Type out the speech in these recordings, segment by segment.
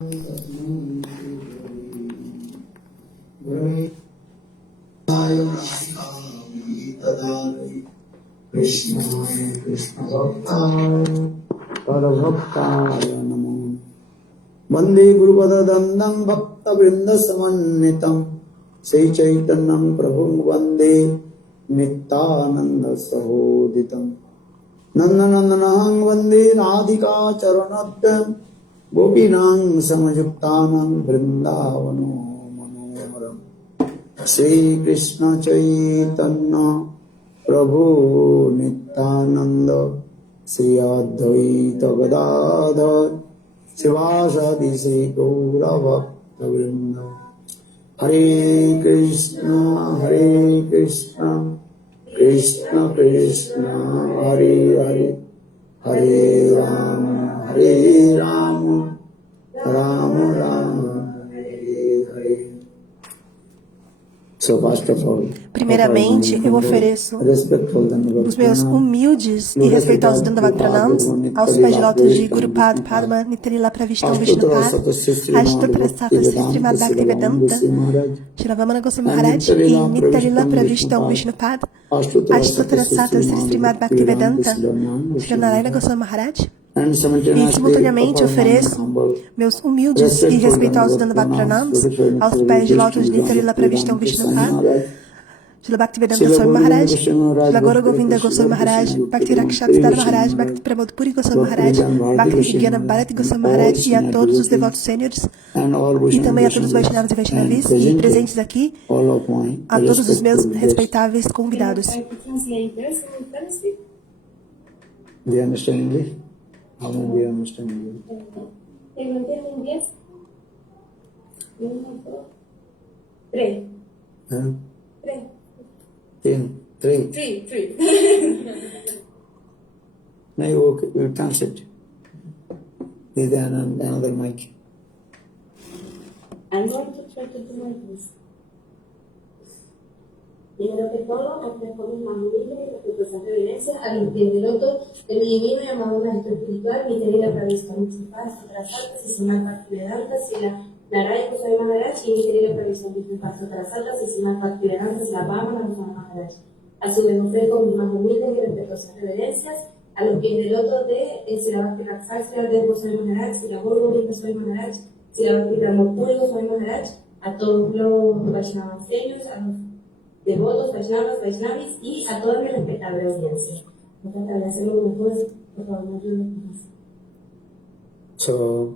Vande Gurupadadandam Bhakta Vrinda Samanitam Sri Chaitanyam Prabhum Vande Nityananda Sahoditam Nandanandanaham Vande Radhika Charanattam Gopinam Samajuktanam Vrindavano Manoharam Sri Krishna Chaitanya Prabhu Nityananda Sri Advaita Gadadhar Sivasadi Sri Gaura Bhakta Vrinda Hare Krishna Krishna Krishna Hare Hare Hare Rama Rama Rama Hare Hare. Primeiramente, eu ofereço os meus humildes e respeitosos Dandavat Pranams aos pés de lótus de Guru Pad Padma Nitarila Pravishtam Vishnupad Ashtotrasata Srimad Bhaktivedanta Shiravamana Goswami Maharaj e Nitarila Pravishtam Vishnupad Ashtotrasata Srimad Bhaktivedanta Shiranarayana Goswami Maharaj. E simultaneamente ofereço meus humildes e respeitosos Dandavat Pranams aos pés de lótus de Nitarila Pravishtam Vishnupad Shila Bhaktivedanta Swami Maharaj, Shila Gaura Govinda Goswami Maharaj, Bhakti Rakshapsidhar Maharaj, Bhakti Pramod Puri Goswami Maharaj, Bhakti Vigyana Bharati Goswami Maharaj e a todos os devotos sêniores e também a todos os Vaishnavas e Vaishnavis e presentes aqui, a todos os meus respeitáveis convidados. Do you understand English? How many do you understand English? Três. Three. No, you translate. Is there another mic? I'm going to try to do my best. Primero que todo, ofrezco mis más humildes y respetuosas reverencias a los pies del loto de mi divino y amado maestro espiritual, mi querida Pravishta Muchipad, Sutrasaltas y Srimad Bhaktivedanta, Srila Narayana Goswami Maharaj y mi querida Pravishta Muchipad, Sutrasaltas y Srimad Bhaktivedanta, Srila Vamana Goswami Maharaj. A su vez ofrezco mis más humildes y respetuosas reverencias a los pies del loto de Srila Bhakti Rakshapsidhar Goswami Maharaj, Srila Gaura Govinda Goswami Maharaj, Srila Bhakti Pramod Puri Goswami Maharaj, a todos los Vaishnavas serios, a los devotos, Vaishnavas, Vaishnavis y a toda mi respetable audiencia. Voy a tratar de hacerlo lo mejor, por favor, no ayuden. So,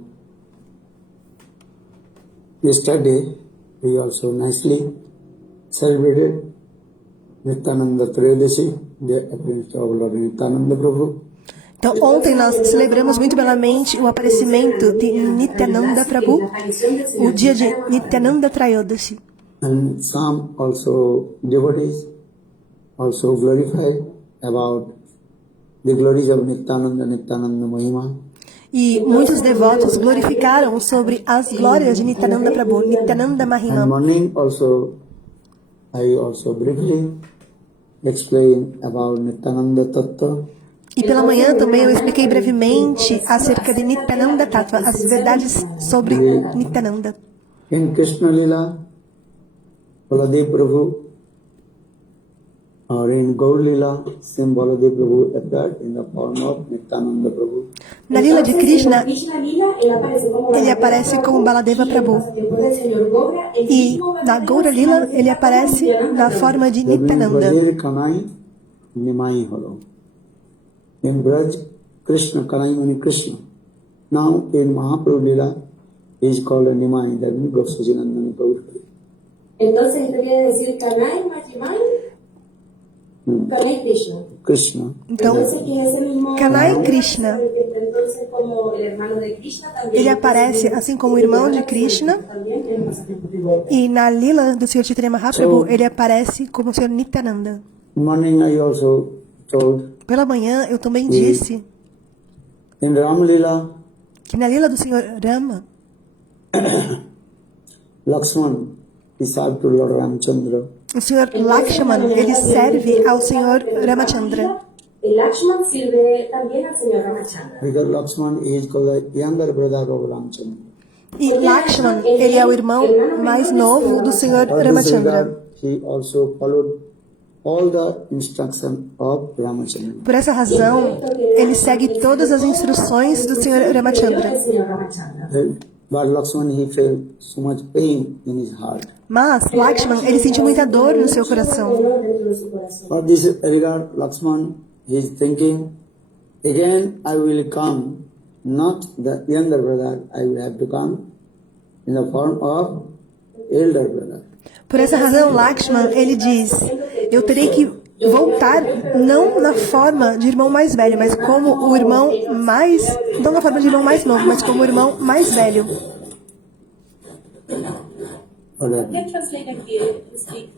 yesterday we also nicely celebrated Nityananda Trayodasi, the appearance of Lord Nityananda Prabhu. Então, ontem nós celebramos muito belamente o aparecimento de Nityananda Prabhu, o dia de Nityananda Trayodasi. And some also devotees also glorify about the glories of Nityananda Mahima. E muitos devotos glorificaram sobre as glórias de Nityananda Prabhu, Nityananda Mahima. And morning also, I also briefly explain about Nityananda Tattva. E pela manhã também eu expliquei brevemente acerca de Nityananda Tattva, as verdades sobre Nityananda. In Krishna Lila, Baladev Prabhu, or in Gaur Lila, same Baladev Prabhu appeared in the form of Nityananda Prabhu. Na Lila de Krishna, ele aparece como Baladeva Prabhu. E na Gaura Lila, ele aparece na forma de Nityananda. In Braj, Krishna, Kanai Mani Krishna. Now in Mahaprabhu Lila, he is called a Nimai, that means Gopsajanandani Prabhu. Entonces, esto quiere decir Kanai Majimai, Kanai Krishna. Krishna. Então, Kanai Krishna. Ele aparece assim como o irmão de Krishna. E na Lila do Sr. Chaitanya Mahaprabhu, ele aparece como o Sr. Nityananda. Morning I also told. Pela manhã, eu também disse In Ram Lila, que na Lila do Sr. Rama, Lakshman is served to Lord Ramchandra. o Sr. Lakshman, ele serve ao Sr. Ramachandra. Lakshman sirve también al Señor Ramachandra. Because Lakshman is called the younger brother of Ramchandra. E Lakshman, ele é o irmão mais novo do Senhor For this Ramachandra. regard, he also followed all the instruction of Ramachandra. Por essa razão, ele segue todas as instruções do Senhor Ramachandra. But Lakshman, he felt so much pain in his heart. Mas Lakshman, ele sentiu muita dor no seu coração. For this regard, Lakshman, he is thinking, again I will come, not the younger brother, I will have to come in the form of elder brother. Por essa razão, Lakshman, ele diz, eu terei que voltar não na forma de irmão mais velho, mas como o irmão mais... Não na forma de irmão mais novo, mas como o irmão mais velho. Okay. Let's translate aqui. Speak.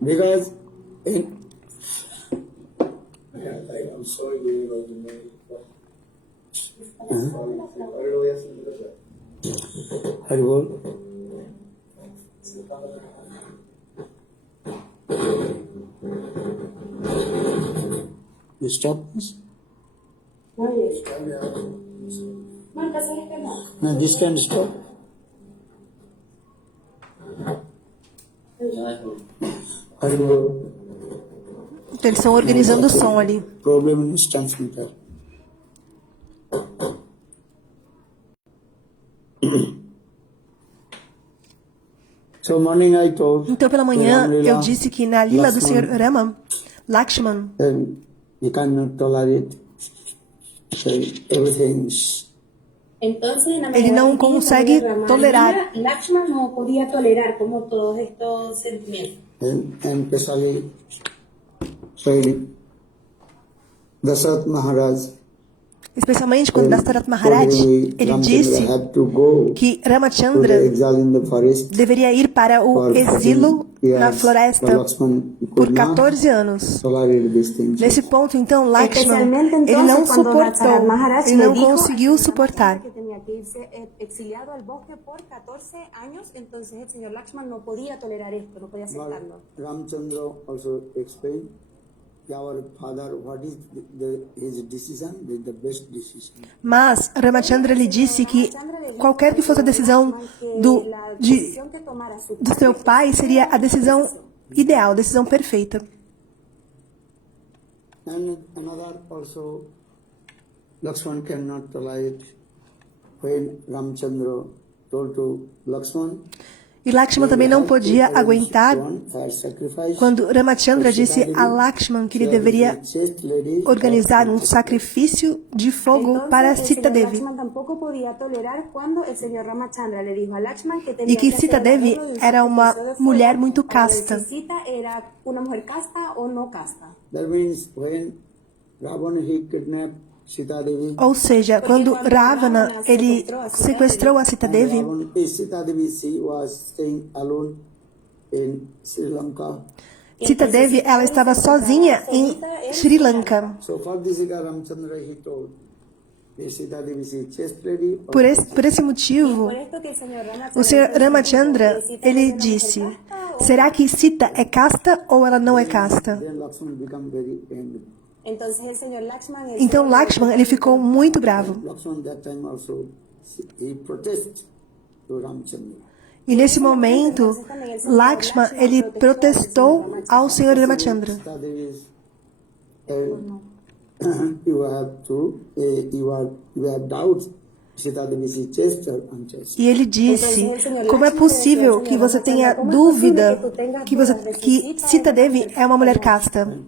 Because in I'm sorry, we were delayed. I don't know the answer to that. Haribol, you stop this? Marca, ¿sabes qué más? No, this can stop. Haribol, Então, eles estão organizando o som ali. problem in this transmitter. So morning I told Então, pela manhã, Ram Lila, eu disse que na lila do Senhor Rama, Lakshman, he cannot tolerate so everything. Entonces, en la Ele não Bhagavad Gita, consegue Ramayana, tolerar. Lakshman no podía tolerar como todos estos sentimientos. And especially so Dasarat Maharaj especialmente quando Dasarat Maharaj, ele disse had to go que to the Ramachandra exile in the forest deveria ir para o for exílio 14 years. na But floresta Lakshman por could not 14 anos. tolerate these things. Nesse ponto, então, Lakshman, Especialmente ele entonces não cuando Dasarat suportou, Maharaj ele le não dijo conseguiu suportar. que tenía que irse exiliado al bosque por 14 años, entonces el señor Lakshman no podía tolerar esto, no podía aceptarlo. But Ramchandra also explained, our father, what is his decision? Is the best decision. Mas Ramachandra lhe disse que qualquer que fosse a decisão do seu pai seria a decisão ideal, a decisão perfeita. And another also, Lakshman cannot tolerate when Ramchandra told to Lakshman. E Lakshman também não podia aguentar Sacrifice quando Ramachandra disse a Lakshman que ele deveria organizar um sacrifício de fogo para Sita Devi. E que Sita Devi era uma mulher muito casta. That means when Ravana he kidnapped Sita Devi. Ou seja, quando Ravana ele sequestrou a Sita Devi, Sita Devi she was staying alone in Sri Lanka. Sita Devi ela estava sozinha em Sri Lanka. So for this Ramchandra he told Sita Devi she chaste lady. Por esse motivo, o Senhor Ramachandra ele disse: será que Sita é casta ou ela não é casta? Then Lakshman become very angry. Então Lakshman ele ficou muito bravo. Lakshman that time also he protested to Ramchandra. E nesse momento, Lakshman ele protestou ao Senhor Ramachandra. Sita Devi you have doubts. Sita Devi is chaste or unchaste. E ele disse: como é possível que você tenha dúvida que Sita Devi é uma mulher casta?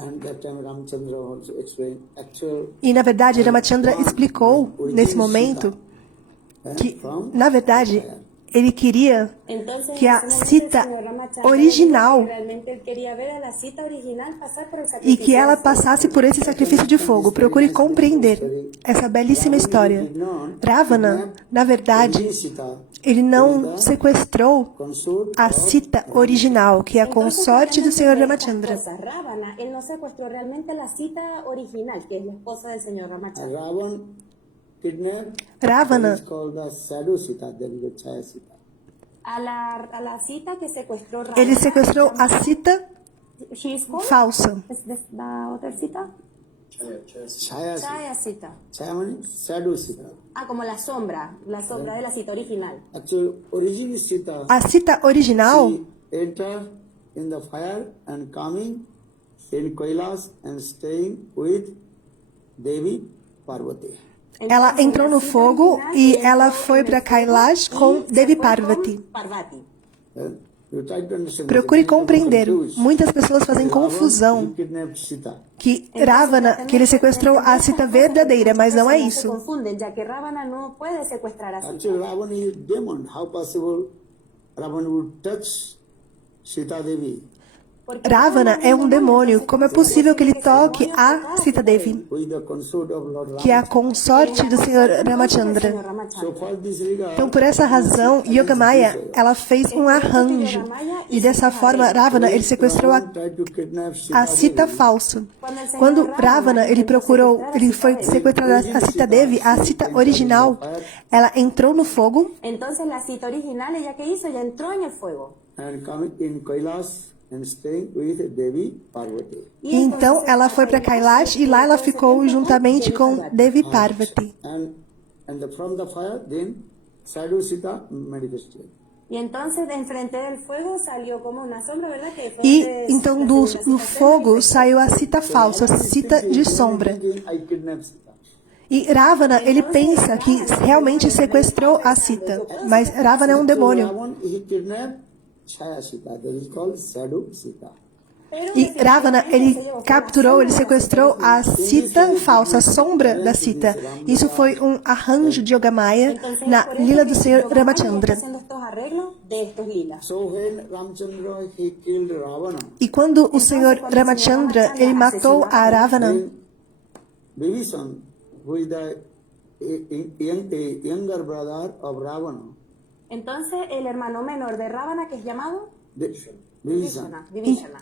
And that time Ramchandra also explained actual E na verdade, Ramachandra explicou nesse momento que, na verdade, ele queria que a Sita original e que ela passasse por esse sacrifício de fogo. Procure compreender essa belíssima história. Ravana, na verdade, ele não sequestrou a Sita original, que é a consorte do Senhor Ramachandra. Él no secuestró realmente la Sita original, que es la esposa del señor Ramachandra. Ravan kidnapped. Ravana, It's called the Sadhu Sita, then the Chaya Sita. A la Sita que secuestró ele Ravana, sequestrou a Sita She is called? falsa. Da otra cita? Chaya Sita. Chaya cita. Chaya means shadow Sita. Ah, como la sombra de la cita original. Actually, original Sita, A cita original, she entered in the fire and coming in Kailas and staying with Devi Parvati. ela entrou no fogo e ela foi para Kailash com Devi Parvati. You try to understand. Procure compreender. Muitas pessoas fazem confusão He kidnapped Sita. que Ravana, que ele sequestrou a Sita verdadeira, mas não é Se isso. confunden, ya que Ravana no puede secuestrar a Sita. Actually, Ravana is demon. How possible Ravana would touch Sita Devi Ravana é um demônio. Como é possível que ele toque a Sita Devi, with the consort of Lord que é Rama? a consorte do Senhor Ramachandra? So for this regard, Então, por essa razão, Yogamaya, ela fez um arranjo. E dessa forma, Ravana, ele sequestrou Ravana tried to kidnap a Sita falsa. Quando Ravana, ele foi sequestrar a Sita Devi, a Sita original, ela entrou no fogo. Entonces la cita original, ella que hizo, ella entró en el fuego. and coming in Kailas and staying with Devi Parvati. E então ela foi para Kailash e lá ela ficou juntamente com Devi Parvati. From the fire, then Sadhu Sita manifested. Y entonces de enfrente del fuego salió como una sombra, ¿verdad? Que fue E de- então do fogo saiu a Sita falsa, a Sita de sombra. I kidnapped Sita. E Ravana, ele pensa que realmente sequestrou a Sita, mas Ravana é um demônio. Ravana, he kidnapped Chaya Sita. That is called Sadhu Sita. E Ravana, ele capturou, ele sequestrou a Sita falsa, a sombra da Sita. Isso foi um arranjo de Yogamaya na lila do Senhor Ramachandra. Haciendo estos arreglos de estos lilas. So when Ramchandra, he killed Ravana, E quando o Senhor Ramachandra, ele matou a Ravana, then Vibhishan, who is the younger brother of Ravana, Entonces el hermano menor de Ravana, que es llamado Vibhishan, Vibhishana.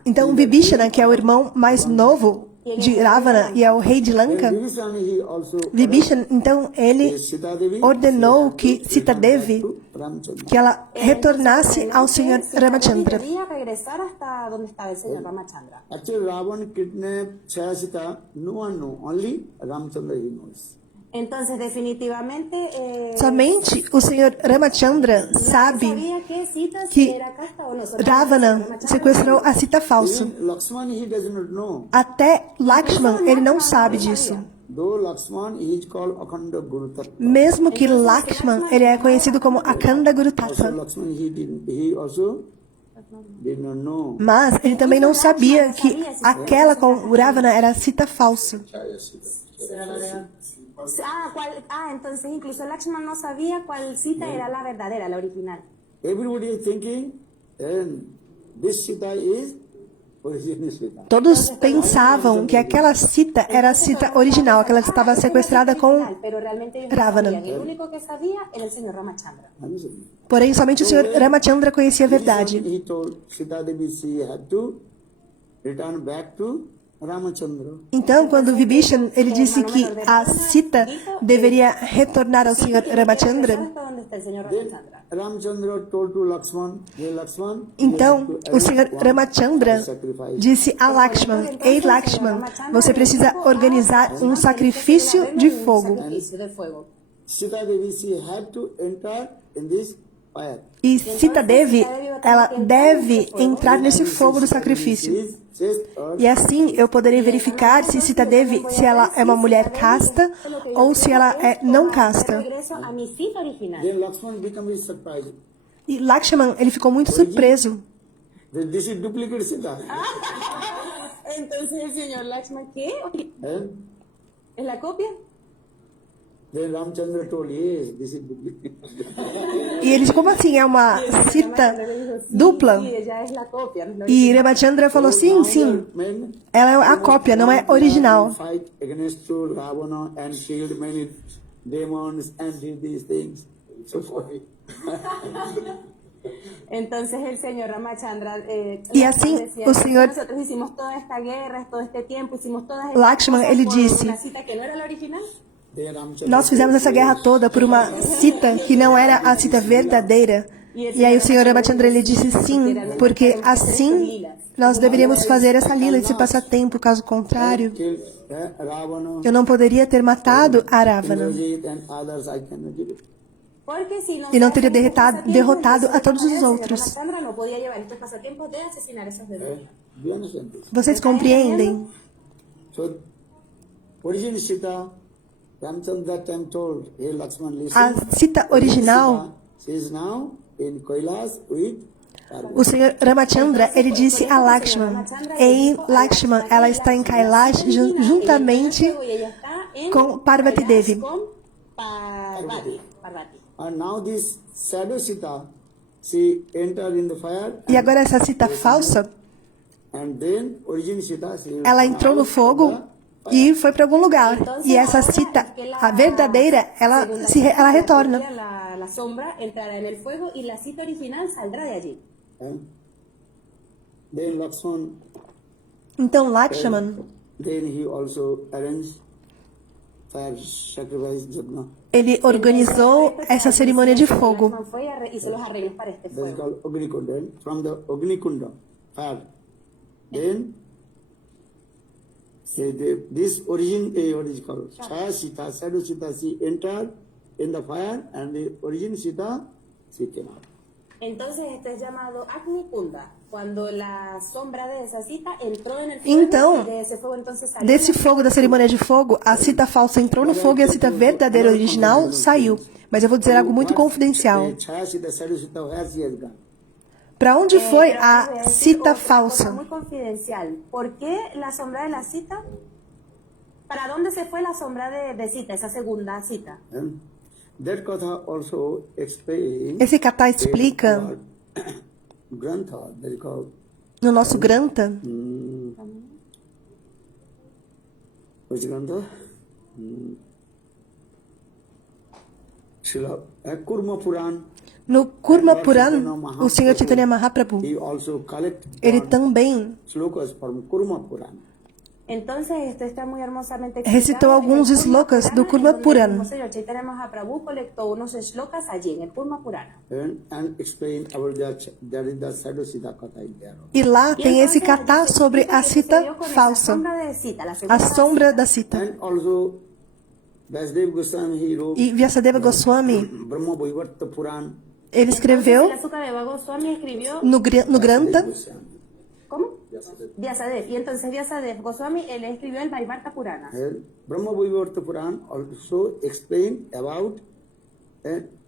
então Vibhishana, que é o irmão mais novo de Ravana e é o rei de Lanka, Vibhishan, he also Vibhishana, então ele Sita Devi ordenou que Sita Devi, Ramchandra. que ela retornasse ao Senhor Ramachandra. Debía regresar hasta donde estaba el señor Ramachandra. Actually, Ravana kidnapped Chaya Sita. No one knows. Only Ramchandra he knows. Entonces definitivamente Somente o Senhor Ramachandra sabe sabía que Sita que si era casta o no. Solamente Ravana Ramachandra sequestrou a Sita falsa. Even Lakshman, he does not know. Até Lakshman, ele não sabe disso. Though Lakshman is called Akhanda Guru Tattva. Mesmo que Lakshman, ele é conhecido como Akhanda Guru Also Tattva. Lakshman, he also did not know. Mas ele também não sabia que aquela com o Ravana era a Sita falsa. Entonces incluso Lakshman no sabía cuál Sita era la verdadera, la original. Everybody is thinking, and this Sita is original Sita. Todos pensavam que aquela Sita era a Sita original, aquela que estava sequestrada com Pero realmente ellos Ravana. no sabían. El único que sabía era el señor Ramachandra. Porém, somente o Senhor Ramachandra conhecia a verdade. He told Sita Devi she had to return back to Ramachandra. Então, quando Vibhishan, ele disse que a Sita deveria retornar ao Senhor Ramachandra, ¿Hasta dónde está el señor Then Ramachandra? Ramchandra told to Lakshman, hey Lakshman, então o Senhor Ramachandra disse a Lakshman: Ei Lakshman, você precisa organizar um sacrifício de fogo. Sacrificio de fuego. Sita Devi she had to enter in this fire. E Sita Devi, ela deve entrar nesse fogo do sacrifício. E assim eu poderei verificar se Sita Devi, se ela é uma mulher casta ou se ela é não casta. Regreso a mi cita original. Then Lakshman became surprised. E Lakshman, ele ficou muito surpreso. This is duplicate Sita. Entonces el señor Lakshman, ¿qué? And ¿Es la copia? then Ramchandra told, yes, this is duplicate. E ele disse: como assim? É uma Sita dupla? Sí, ella es la copia. No es la E Ramachandra falou: sim, sim. Men Ela é a cópia, não é original. fight against Ravana and killed many demons and did these things. So forth. Entonces el señor Ramachandra Y así, decía, o señor- nosotros hicimos toda esta guerra, todo este tiempo, hicimos todas estas Lakshman, cosas ele por disse: una cita que no era la original. Then Ramchandra nós fizemos essa guerra toda por uma Sita que não era a Sita verdadeira. E aí o Senhor Ramachandra, ele disse sim, porque assim nós deveríamos fazer essa lila, esse passatempo, caso contrário, Killed Ravana, eu não poderia ter matado a Ravana Indrajit and others, I cannot do it. Porque si no e não se teria hacen estos pasatiempos, derrotado a entonces todos os el señor outros. Ramachandra no podía llevar estos pasatiempos de asesinar esas demonios. Do you understand this? Vocês compreendem? So, origin Sita, Ramchandra that time told, hey Lakshman, listen. A Sita original, She is now in Kailas with Parvati. o Senhor Ramachandra, ele disse a Lakshman, ei Lakshman, ela está em Kailash juntamente Y ella está en com Parvati Kailash Devi. con Parvati. And now this shadow Sita, she entered in the fire E agora essa Sita falsa, and then origin Sita, she ela entrou no fogo e foi para algum lugar. E essa Sita, a verdadeira, ela retorna. La sombra entrará en el fuego y la cita original saldrá de allí. Then Lakshman, Então Lakshman, then he also arranged fire sacrifice yajna. ele organizou essa cerimônia de fogo. Lakshman fue y hizo los arreglos para este That is fuego. called Agnikunda. Then from the Agnikunda fire, then this origin, what is called Chaya Sita, shadow Sita, she entered in the fire, and the origin Sita, she came out. Entonces este es llamado Agni Kunda, cuando la sombra de esa cita entró en el fuego Então, y de ese fuego entonces salió. desse fogo, da cerimônia de fogo, a Sita falsa entrou no fogo e a Sita verdadeira original saiu. Mas eu vou dizer algo muito confidencial. Chaya Sita, shadow Sita, where she has gone? Para onde foi Pero a voy a decir Sita otra cosa falsa? muy confidencial. ¿Por qué la sombra de la cita? ¿Para dónde se fue la sombra de cita, esa segunda cita? That Katha also explains Esse kata explica Grantha, that is called no nosso Granta, which Grantha? Kurma Puran. no Kurma Puran, o Senhor Chaitanya Mahaprabhu, He also collect ele também slokas from Kurma Puran. Entonces, esto está muy hermosamente recitou explicado alguns en el Purma slokas do Purana, Kurma en donde Puran. el Señor Chaitanya Mahaprabhu colectó unos slokas allí en el Purma Purana. And explain about that is the Sadhu Sita Katha in there. E lá Y tem esse entonces, kata allí se sobre explica a qué Sita sucedió con esa falsa, sombra de Sita, la a segunda sombra cita. da Sita. And also Vasudev Goswami he wrote E Vyasadeva Goswami, Brahma Vaivarta Puran. ele escreveu Entonces, el Sukadeva Goswami escribió, no Granta, Goswami. ¿cómo? Vyasadev. Y entonces Vyasadev Goswami, él escribió el Vaivarta Purana. And Brahma Vaivarta Puran also explain about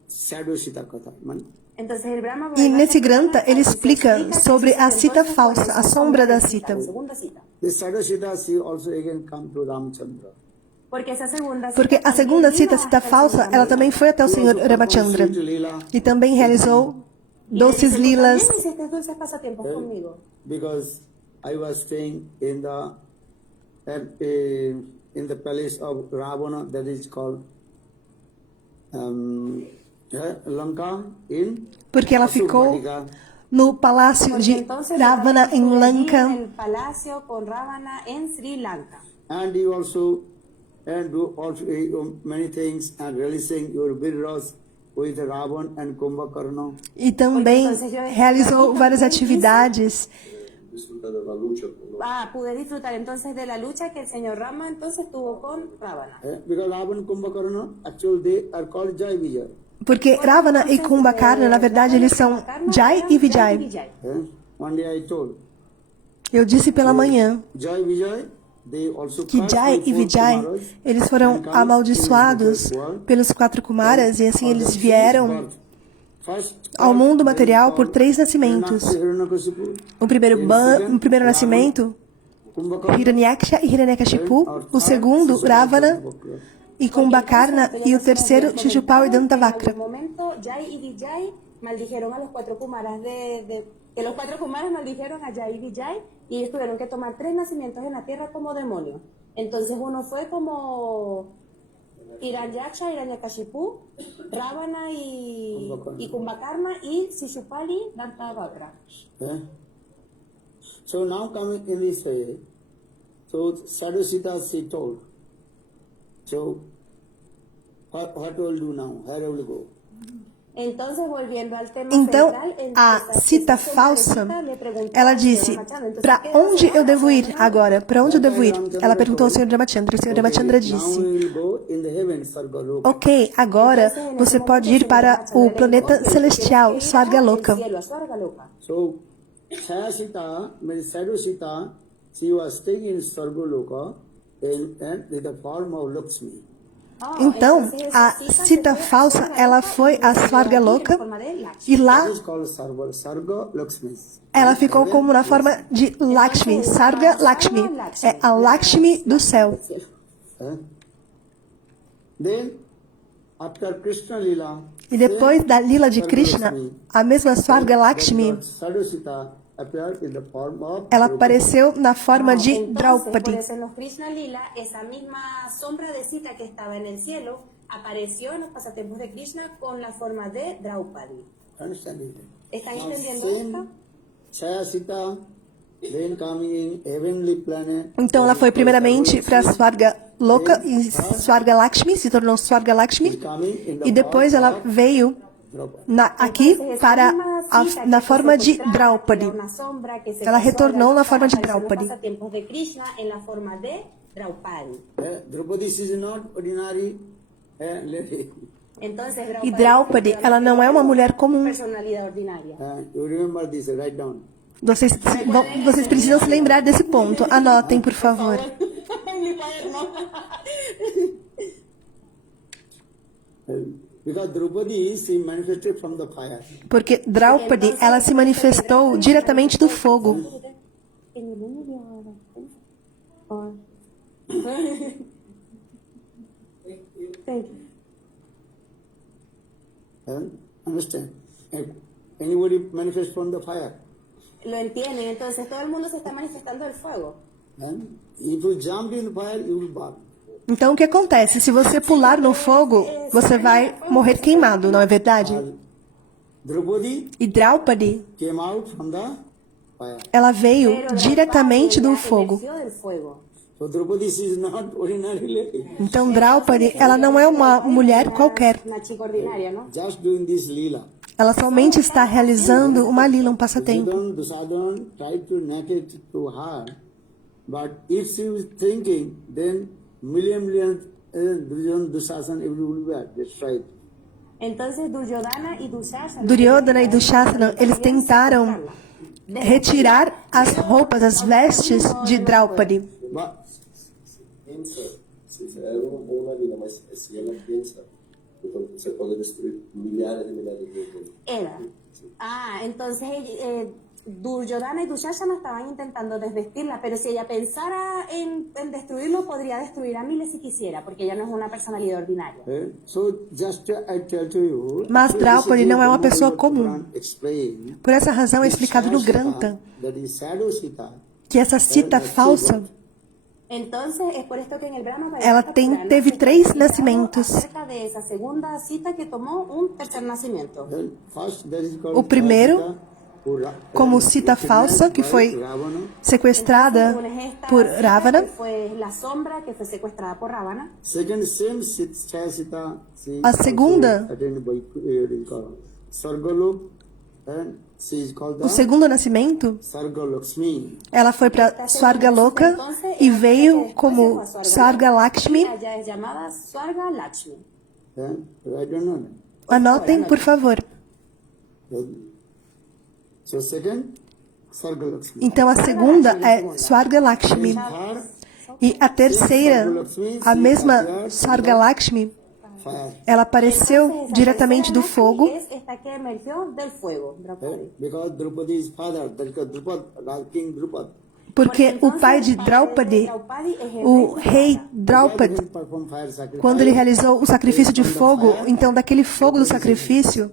Sadhu Sita Katha. Entonces el Brahma e nesse Granta ele se explica sobre a Sita entonces falsa, cuál a es esa sombra da de Sita. la segunda cita. The Sadhu Sita she also again come to Ramchandra. Porque esa segunda Porque a segunda Sita, a Sita falsa, ela também foi até o Senhor Ramachandra e também realizou doces lilas, También hice estos dulces pasatiempos conmigo. Because I was staying in the palace of Ravana, that is called Lanka in porque ela ficou Asurbatika. no palácio Porque de entonces Ravana em estuve allí en Lanka. el palacio con Ravana en Sri Lanka. And you also do also many things and releasing your virras with Ravan and Kumbhakarna. E também realizou várias atividades. Pude disfrutar entonces de la lucha que el señor Rama entonces tuvo con Ravana. Because Ravan and Kumbhakarna, actually they are called Jai Vijay. Porque Ravana e Kumbhakarna, na verdade, eles são Jai e Vijay. One day I told Eu disse pela manhã Jai Vijay, they also que cursed Jai the e four Vijay, Kumaras eles foram and come amaldiçoados in the world. pelos 4 Kumaras, e assim eles vieram First, ao mundo material por 3 nascimentos. Hiranyakashipu, O primeiro nascimento, Hiranyaksha e Hiranyakashipu, o segundo, Ravana e Kumbhakarna, e o terceiro, Shishupal e Dantavakra. En algún momento, Jai y Vijay maldijeron a los 4 Kumaras que los 4 Kumaras maldijeron a Jai y Vijay y ellos tuvieron que tomar 3 nacimientos en la tierra como demonios. Entonces uno fue como Hiranyaksha, Hiranyakashipu, Ravana y Kumbhakarna y Shishupali, Dantavakra. So now coming in this way, so Sadhu Sita she told, so what will do now? Where will go? Entonces, volviendo al tema Então, central, a Sita esa falsa, sombra le preguntó ela al disse, señor Ramachandra, entonces, para ¿qué onde hace? eu devo ir agora? Para onde eu devo ir? Ela perguntou ao Sr. Ramachandra. O Sr. Ramachandra Okay, now disse, we will go in the heaven, Sargaloka. ok, agora você pode ir para o planeta celestial, Svargaloka. So, Chaya Sita, means Shadow Sita, she was staying in Sargaloka and with the form of Lakshmi. Então, a Sita falsa, ela foi a Svargaloka e lá This is called Sarga Lakshmi. ela ficou como na forma de Lakshmi, Sarga Lakshmi. É a Lakshmi do céu. Then, after Krishna Lila, E depois da Lila de Krishna, a mesma Svarga Lakshmi, Shadow Sita appeared in the form of ela apareceu na forma de Entonces, por Draupadi. eso en los Krishna Lila, esa misma sombra de Sita que estaba en el cielo apareció en los pasatiempos de Krishna con la forma de Draupadi. Understand it? ¿Están Now, entendiendo same esto? Chaya Sita, then coming in heavenly planet. Então ela foi primeiramente para Svarga Loka e Svarga Lakshmi, se tornou Svarga Lakshmi, e depois ela veio aqui para na forma de Draupadi. Ela retornou na forma de Draupadi. Draupadi is not ordinary lady. E Draupadi, ela não é uma mulher comum. You remember this, write down. Vocês precisam se lembrar desse ponto. Anotem, por favor. Because Draupadi, she manifested from the fire. Porque Draupadi, ela se manifestou diretamente do fogo. Understand? Anybody manifest from the fire? Lo entienden, entonces todo el mundo se está manifestando del fuego. If you jump in the fire, you will burn. Então o que acontece? Se você pular no fogo, você vai morrer queimado, não é verdade? Draupadi E Draupadi, came out from the fire. ela veio diretamente do fogo. So Draupadi is not ordinary lady. Então Draupadi, ela não é uma mulher qualquer. Una chica ordinaria, ¿no? Just doing this lila. Ela somente está realizando uma lila, um passatempo. Dusadhan tried to narrate it to her, but if she was thinking, then million Dushasana will be destroyed. Entonces Duryodhana e Dushasana, eles tentaram retirar as roupas, as vestes de Draupadi. But si se da una lila, mas si ela pensa, então você pode destruir milhares de roupas. Era. Entonces Duryodhana y Dushasana estaban intentando desvestirla, pero si ella pensara en destruirlo, podría destruir a miles si quisiera, porque ella no es una personalidad ordinaria. so just I tell to you. Mas Draupadi não é uma pessoa comum. Quran explain Por essa razão é explicado no Granta that is Shadow Sita. que essa Sita falsa, Entonces, es por esto que en el Brahma ela teve 3 nascimentos. acerca de esa segunda cita que tomó un tercer nacimiento. First, that is called O primeiro, Sita, como Sita falsa, que foi Ravana. sequestrada por Ravana. Fue la sombra que fue secuestrada por Ravana. Second, same Chaya Sita. A segunda, Attended by Sargalok, and she is called o segundo nascimento, Sarga Lakshmi. ela foi para Svargaloka e veio como Sarga Lakshmi. Ella es llamada Swarga Lakshmi. I don't know. Anotem, por favor. So second, Sarga Lakshmi. Então a segunda é Swarga Lakshmi. Third, E a terceira, a mesma Sarga Lakshmi, fire. ela apareceu diretamente do fogo. Es esta que emergió del fuego. Draupadi. Because Draupadi is father, that is Drupad, King Drupad. Porque o pai de Draupadi, o rei Draupadi, Perform fire sacrifice. quando ele realizou o sacrifício de fogo, então daquele fogo do sacrifício,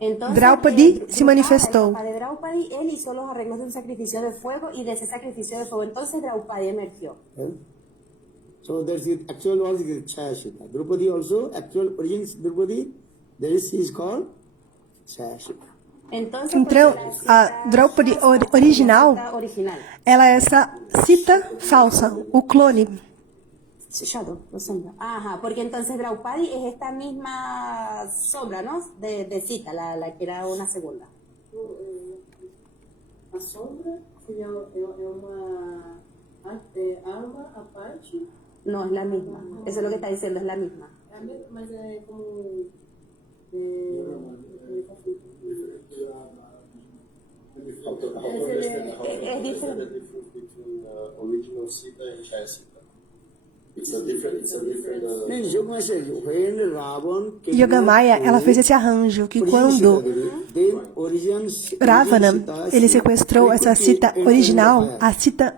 Entonces, Draupadi se manifestou. El papá de Draupadi, él hizo los arreglos de un sacrificio de fuego y de ese sacrificio de fuego, entonces Draupadi emergió. So there's the actual was the Chaya Sita. Draupadi also, actual origin is Draupadi, there is he is called Chaya Sita. Entonces, Então, porque a Draupadi original, original. ela é essa Sita falsa, o clone. Shadow, la sombra. Ajá, porque entonces Draupadi es esta misma sombra, ¿no? De Sita, la que era una segunda. A sombra seria uma alma à parte? No, es la misma. Eso es lo que está diciendo, es la misma. Mas é como... Es diferente. Original Sita and Jaya Sita. It's a different. Then Yogamaya says, when Ravan kidnapped Yogamaya, ela fez esse arranjo que quando then origin Ravana, Sita, ele sequestrou essa Sita original, a Sita,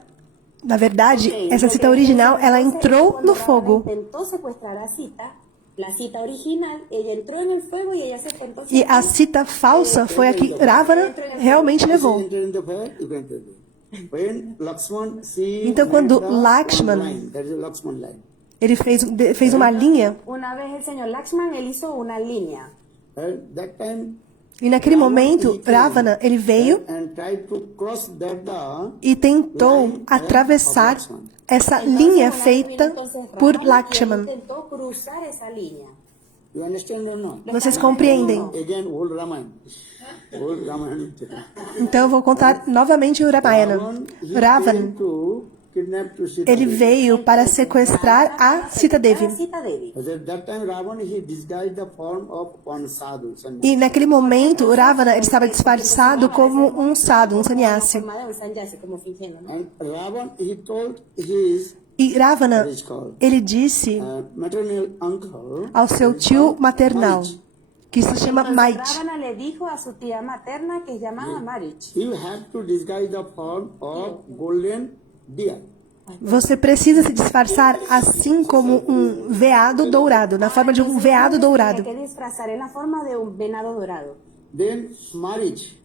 na verdade, essa Sita original, ela entrou no fogo. Intentó secuestrar a Sita, la Sita original, ella entró en el fuego y ella se fue entonces. E a Sita falsa foi a que Ravana realmente levou. enter in the fire, you can tell me. When Lakshman sees Então, quando the Lakshman- one line, that is a Lakshman line. Ele fez uma linha, Una vez el señor Lakshman, él hizo una línea. At that time, e naquele momento, Ravana, ele veio and tried to cross that e tentou atravessar essa linha feita por Lakshman. Intentó cruzar esa línea. You understand or not? Vocês compreendem? Again, old Ramayana. Old Ramayana. Então, eu vou contar novamente o Ramayana. He Ravan, came to kidnap to Sita ele Devi. veio para sequestrar a Sita Devi. Sita Devi. But at that time, Ravan, he disguised the form of one sadhu. sannyasi. E naquele momento, Ravana, ele estava disfarçado como um sadhu, um sannyasi. Forma de un sannyasi, como fingiendo, ¿no? And Ravan, he told his, E Ravana, what is called, ele disse maternal uncle, ao seu tio maternal, que se chama Mait, Ravana le dijo a su tía materna, que es llamada Marich, you have to disguise the form of golden deer. você precisa se disfarçar assim como um veado dourado, na forma de um veado dourado. tiene que disfrazar en la forma de un venado dorado. Then Marich,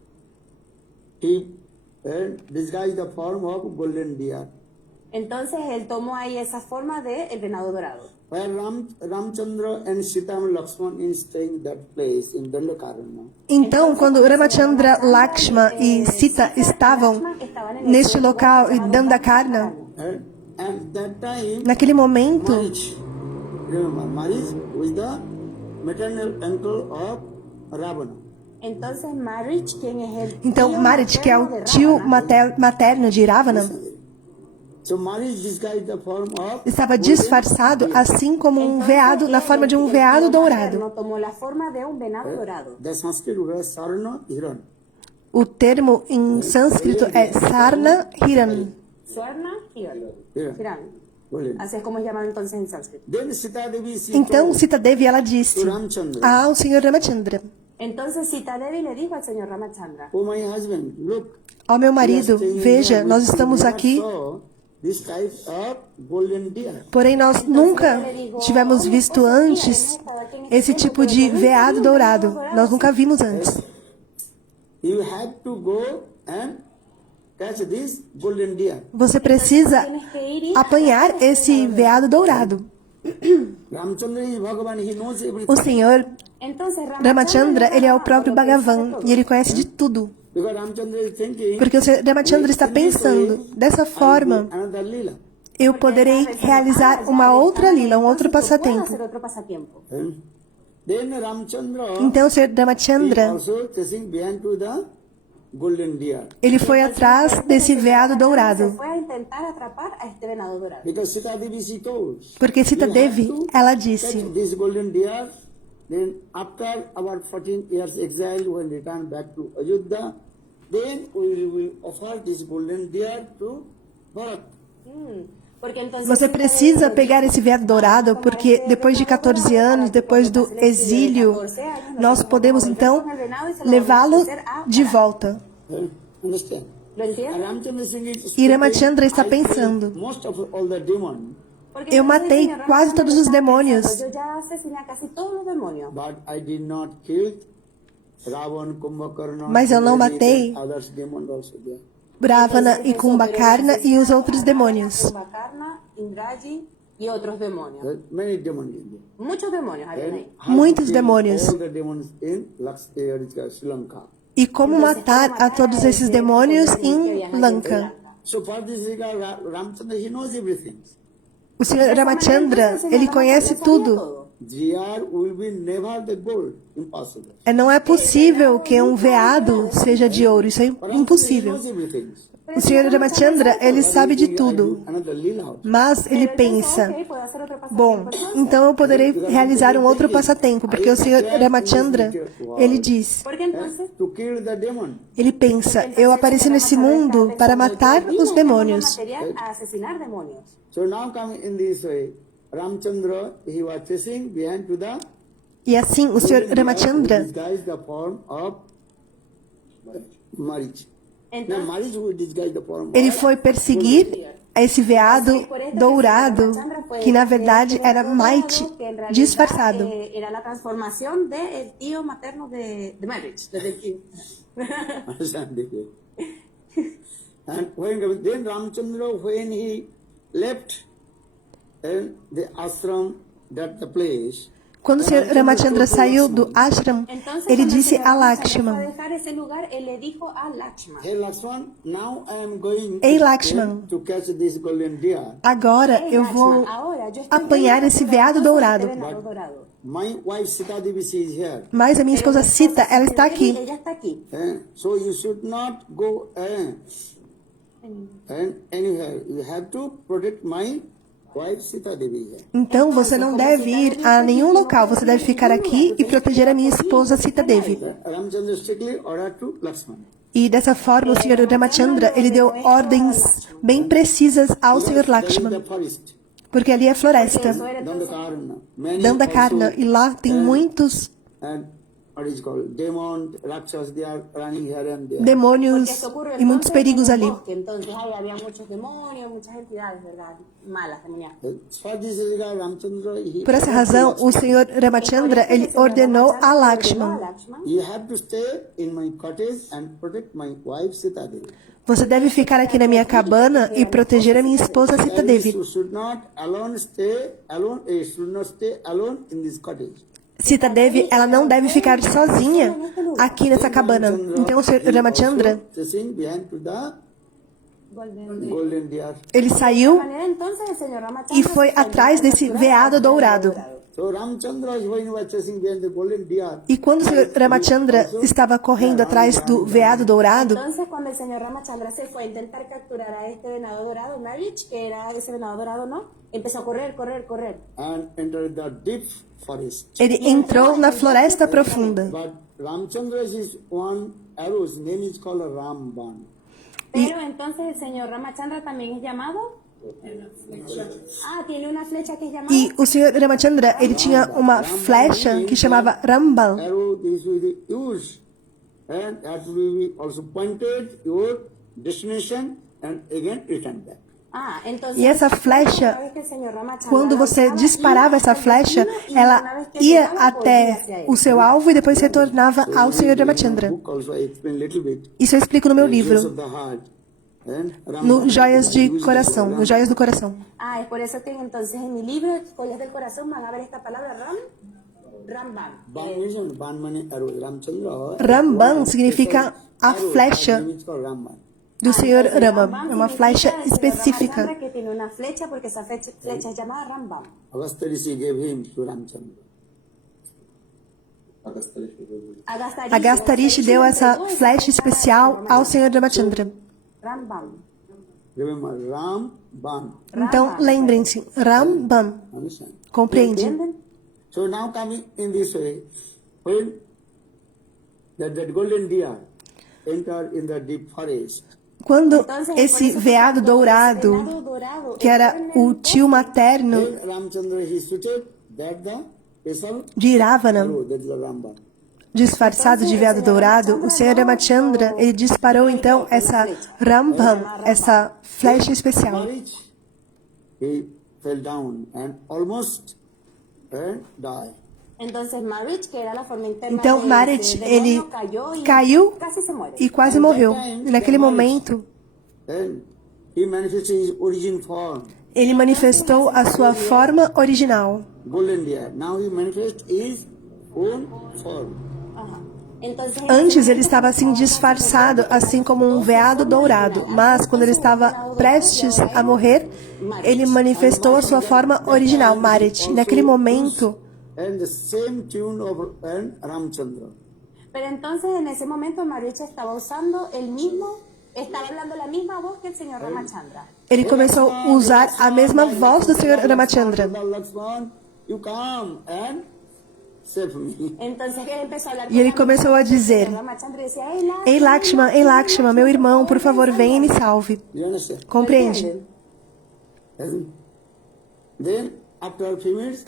he disguised the form of golden deer. Entonces él tomó ahí esa forma de el venado dorado. Where Ramchandra and Sita and Lakshman is staying that place in Dandakaranya. Então, quando Ramachandra, Lakshma e Sita estavam neste local, em Dandakarna, And that time, naquele momento, Marich, remember, Marich was the maternal uncle of Ravana. Entonces Marich, quien es el então tío Marit, que é materno o de tio Ravana, materno de Ravana, So Marich disguised the form of estava disfarçado assim como um veado, na forma de um veado dourado. no tomó la forma de un venado dorado. the Sanskrit word Sarna Hiran. O termo em sânscrito é Sarna Hiran. Swarna Hiran. Hiran. Hiran. Golden. Así es como es llamado entonces en sánscrito. Then Sita Devi she Então, told Sita Devi, ela disse to Ramchandra, ao Senhor Ramachandra: Entonces Sita Devi le dijo al señor Ramachandra, oh my husband, look, ó meu we are marido, staying veja, here. nós We estamos never aqui, saw this type of golden deer. porém nós nunca tivemos visto antes esse tipo de veado dourado. Nós nunca vimos antes. You have to go and catch this golden deer. Você precisa tienes que ir y apanhar esse veado dourado. Ramchandra is Bhagavan, he knows everything. O Senhor entonces Ramachandra, ele é o próprio Bhagavan e ele conhece de tudo. Because Ramchandra is thinking, Porque o Senhor Ramachandra está pensando, dessa forma, another lila. eu poderei realizar uma outra lila, um outro passatempo. hacer otro pasatiempo. Then Ramchandra Então o Senhor is Ramachandra, also chasing behind to the golden deer. ele foi atrás desse veado Se dourado. fue a intentar atrapar a este venado dorado. Because Sita Devi she told, Porque Sita you Devi, have to ela catch disse, this golden deer. Then after our 14 years exile, when we return back to Ayodhya, then we will offer this golden deer to Bharat. Porque entonces você precisa pegar esse veado dourado, porque depois de 14 anos, depois do exílio, nós podemos então levá-lo de volta. Understand? ¿Lo entiendes? And Ramchandra is thinking, E Ramachandra está I killed pensando, most of all the demons, Porque eu entonces matei el señor quase todos os está demônios, pensando, yo ya asesiné a casi todos los demonios. but I did not kill Ravan, Kumbhakarna, Mas eu não Indra, matei and others demons also there. Ravana e Kumbhakarna e os outros demônios. Kumbhakarna, Indraji y otros demonios. There are many demons in there. Muchos demonios habían ahí. How to Muitos kill demônios. all the demons in Sri Lanka. E como matar a todos esses demônios em Lanka. So for this regard, Ramchandra, he knows everything. O Senhor Ramachandra, ele conhece tudo. Deer will be never the gold. Impossible. Não é possível que um veado seja de ouro. Isso é impossível. He knows everything. O Senhor Ramachandra, ele sabe de tudo. Another lila. Mas ele pensa, bom, então eu poderei realizar um outro passatempo, porque o Senhor Ramachandra, ele diz, Porque entonces, To kill the demon. ele pensa, eu apareci nesse mundo para matar os demônios. material a asesinar demonios. So now coming in this way, Ramchandra, he was chasing behind to the E assim, o Senhor Ramachandra, disguised the form of Marich. Now Entonces, Marich will disguise the form ele of foi perseguir esse veado dourado, que na verdade era Might disfarçado. Era la transformación del tío materno de Marriage, del tío. And when then Ramchandra, when he left the ashram, that the place, Quando o Senhor Ramachandra saiu do ashram, Entonces, ele cuando disse el a señor Ramachandra fue a Lakshman, dejar ese lugar, él le dijo a Lakshman. hey Lakshman, now I am going Ei, Lakshman. to catch this golden deer. agora "Hey, eu vou Lakshman, ahora yo estoy apanhar viendo esse que veado este dourado. venado dourado. My wife Sita Devi, she is here. Mas a minha esposa Sita, ela está aqui. Ella está aquí. So you should not go anywhere. You have to protect my wife Sita Devi here. Então você não deve ir a nenhum local, você deve ficar aqui e proteger a minha esposa Sita Devi. Ramchandra strictly ordered to Lakshman. E dessa forma o Senhor Ramachandra, ele deu ordens bem precisas ao Senhor There is Lakshman, the forest, porque ali é floresta, Eso era entonces, Dandakarna. Many Dandakarna, also, e lá tem muitos and what is called demon, rakshas, they are running here and there. porque demônios esto ocurre e muitos entonces perigos en un ali. bosque. Entonces ahí había muchos demonios, muchas entidades, ¿verdad? Malas demoníacas. For this reason, Ramchandra, he Por essa razão, o Senhor Ramachandra, ele ordenou a Lakshman, you have to stay in my cottage and protect my wife Sita Devi. você deve ficar aqui na minha cabana e proteger a minha esposa Sita Devi. You should not stay alone in this cottage. Sita Devi, ela não deve ficar sozinha aqui nessa cabana. Então o Senhor Ramachandra, Chasing behind to the golden deer. ele De saiu manera entonces el señor Ramachandra e foi atrás desse veado dourado. So Ramchandra, when he was chasing behind the golden deer, E quando o Senhor Ramachandra estava correndo atrás do veado dourado, Entonces, cuando el señor Ramachandra se fue a intentar capturar a este venado dorado, Marriage, que era ese venado dorado, ¿no? Empezó a correr, correr, correr. and entered the deep forest. ele entrou na floresta profunda. But Ramchandra is one arrow, his name is called Ramban. Pero entonces el señor Ramachandra también es llamado. Ah, tiene una flecha que es llamada. E o Senhor Ramachandra, ele tinha uma flecha que chamava Ramban. Arrow, this will be used, and that will be also pointed your destination and again return back. Ah, entonces, E essa flecha, una vez que el señor Ramachandra quando você lanzaba, disparava essa flecha, ela ia até o seu alvo e depois retornava ao Senhor Ramachandra. Book also I explain little bit. Isso eu explico no meu Use livro, of the heart. And no Ramban, Joias de use Coração, the no Joias do Coração. Ah, es por eso que entonces en mi libro, Joyas del Corazón, van a ver esta palabra Ramban. Ban means Ban mane arrow. Ramchandra. Ramban significa a flecha His name is called Ramban. do Senhor Rama. É uma significa flecha el señor específica. Ramachandra que tiene una flecha porque esa flecha es llamada Ramban. Agastya Rishi gave him to Ramchandra. Agastarishi deu essa flecha especial ao Senhor Ramachandra. Ramban. Remember, Ramban. Então, lembrem-se, Ramban. Understand? Compreende? ¿Entienden? So now coming in this way, when that golden deer entered in the deep forest, Quando Entonces, esse por eso veado cuando ese dourado, venado dorado que era entró en o el tio materno then Ramchandra he shooted that the vessel de Iravana, arrow, that is the Ramban. disfarçado de veado dourado, o Senhor Ramachandra, ele disparou então essa Ramban, essa flecha especial. Marriage, he fell down and almost died. Entonces Marriage, que era la forma interna Então, de Marriage, ese ele demonio, caiu casi se muere. e quase morreu. E naquele momento, Then he manifested his origin form, ele manifestou a sua forma original. golden deer. Now he manifests his own form. Ajá. Entonces, Antes ele estava assim disfarçado, assim como um veado dourado, mas quando ele estava prestes a morrer, ele manifestou a sua forma original, Marit. Naquele momento, and the same tune of Ramchandra. pero entonces en ese momento Maricha estaba usando estaba hablando la misma voz que el señor Ramachandra. ele começou a usar a mesma voz do Senhor Ramachandra. Lakshman, you come and save me. Entonces él empezó a hablar E ele começou a dizer: Ramachandra decía, Ei Lakshman, meu irmão, por favor, venha e me salve. You understand? Compreende? Then, after a few minutes,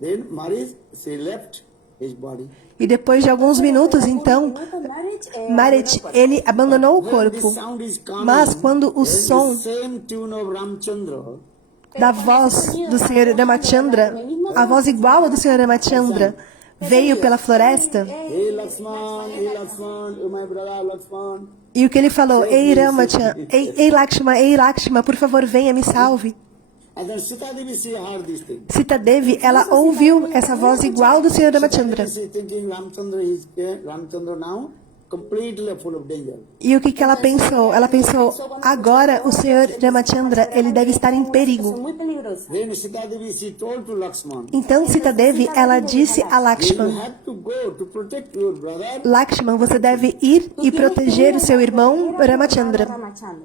then Maris, she left his body. E depois de alguns minutos, então, Marit, ele abandonou o corpo. Mas quando o som Same tune of Ramchandra, da voz do Senhor Ramachandra, a voz igual a do Senhor Ramachandra, veio pela floresta, hey Lakshman, oh my brother Lakshman. e o que ele falou: Ei Lakshman, por favor, venha, me salve. And then Sita Devi, she heard this thing. Sita Devi, ela ouviu essa voz igual do Senhor Ramachandra. She thinking Ramchandra now completely full of danger. E o que ela pensou? Ela pensou: agora o Senhor Ramachandra, ele deve estar em perigo. muy peligroso. Then Sita Devi, she told to Lakshman, Então Sita Devi, ela disse a you Lakshman: have to go to protect your brother. Lakshman, você deve ir e proteger o seu irmão Ramachandra.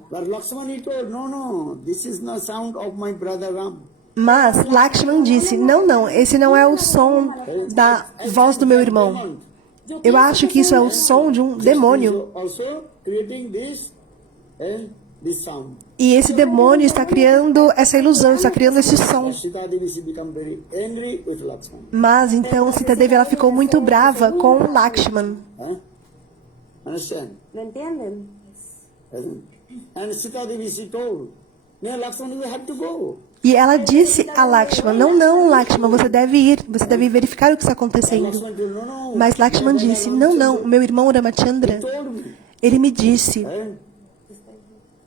But Lakshman, he told, no, this is the sound of my brother Ram. Mas Lakshman disse: não, esse não é o som da voz do meu irmão. Eu acho que isso é o som de um demônio. Also creating this and this sound. E esse demônio está criando essa ilusão, está criando esse som. Sita Devi, she become very angry with Lakshman. Mas então Sita Devi, ela ficou muito brava com Lakshman. Understand? ¿Lo entienden? And Sita Devi, she told, no, Lakshman, you have to go. E ela disse a Lakshman: não, Lakshman, você deve verificar o que está acontecendo. Lakshman told, no, Mas Lakshman disse: não, meu irmão Ramachandra, told me, ele me disse